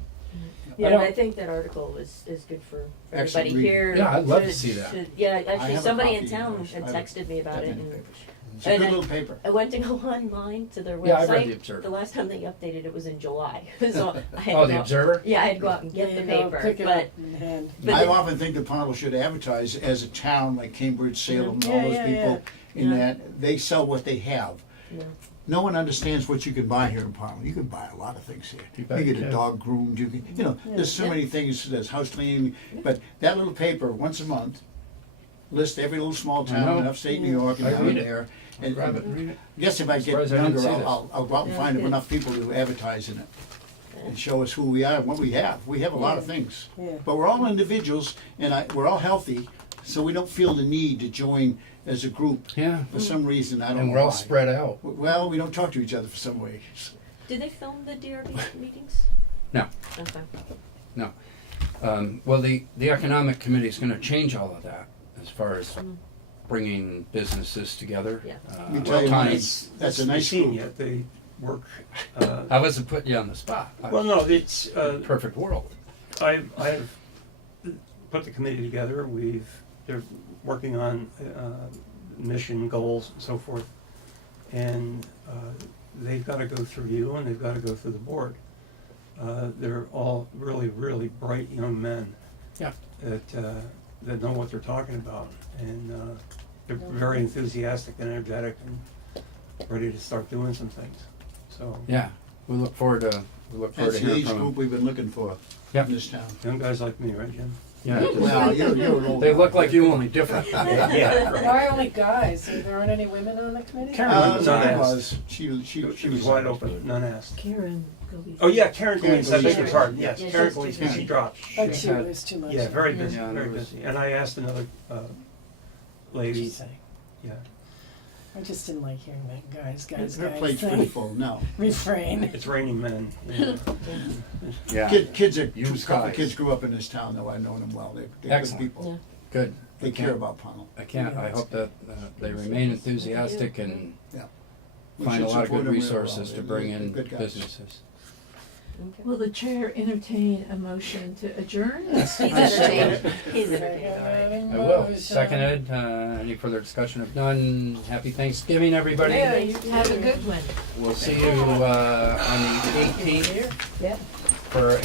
Yeah, I but don't- I think that article is good for Excellent everybody reading. here. Yeah, I'd love to see that. Yeah, I actually, have a somebody copy. in town I had have texted me about that it many and papers. It's a good and little paper. I went to go online to their website. Yeah, I've read the Observer. The last time they updated it was in July. So I had Oh, to the go- Observer? Yeah, I had to go out and get There the you go, paper, pick it but up in hand. but I the- often think the Pownal should advertise as a town like Cambridge, Salem, and all Yeah, those yeah, people, in Yeah. that they sell what they have. Yeah. No one understands what you can buy here in Pownal. You can buy a lot of things here. You You bet get you a can. dog groomed, you can, there's so Yeah. many things, there's house cleaning, but that little paper, once a month, lists every little small I town know. in upstate New York and I down read it. there. I'll And grab it and read it. I guess if I get Surprised I didn't younger, see this. I'll go out and Yeah, find good. enough people to advertise in it and show us who we are and what we have. We have a lot of things. Yeah. But we're all individuals and we're all healthy, so we don't feel the need to join as a group Yeah, for some reason. I don't know and we're all why. spread out. Well, we don't talk to each other for some way. did they film the DRB meetings? No. Okay. Well, the Economic Committee is gonna change all of that as far as bringing businesses together. Yeah. You Well, tell you what, Tony, that's a nice seen group. yet, they work, I wasn't putting you on the spot. well, no, it's, Perfect world. I've put the committee together, they're working on, mission goals and so forth. And, they've gotta go through you and they've gotta go through the board. They're all really, really bright young men. Yeah. That know what they're talking about, and, they're very enthusiastic and energetic and ready to start doing some things, so. Yeah, we look forward to That's the hearing age from group them. we've been looking for Yep. in this town. Young guys like me, right, Jim? Yeah, Well, you're an old. they guy. look like you, only different. Why only guys? There aren't any women on the committee? Karen was None asked. was. She was wide open, none asked. Karen, go be. Oh, yeah, Karen Karen Gleason, I beg your Gleason. pardon, yes, Yeah, Karen she's Gleason, just- she dropped. But She she had- was too much. Yeah, very busy, Yeah, very there was- busy. And I asked another, lady, She's saying. yeah, I just didn't like hearing that Her plate's pretty thing. full, no. Refrain. it's raining men, yeah. Yeah, Kids are, You a couple guys. kids grew up in this town, though, I've known them well, they're good Excellent. people. good. They I care can't- about Pownal. I hope that they remain enthusiastic and We find a should lot of support good them where we're resources all. to They're bring in good guys. businesses. Okay. Will the chair entertain a motion to adjourn? He's entertained. He's entertained, all right. I will. Seconded, any further discussion? If none, happy Thanksgiving, everybody. Yeah, you Have a good one. We'll see you on the 18th Yeah. for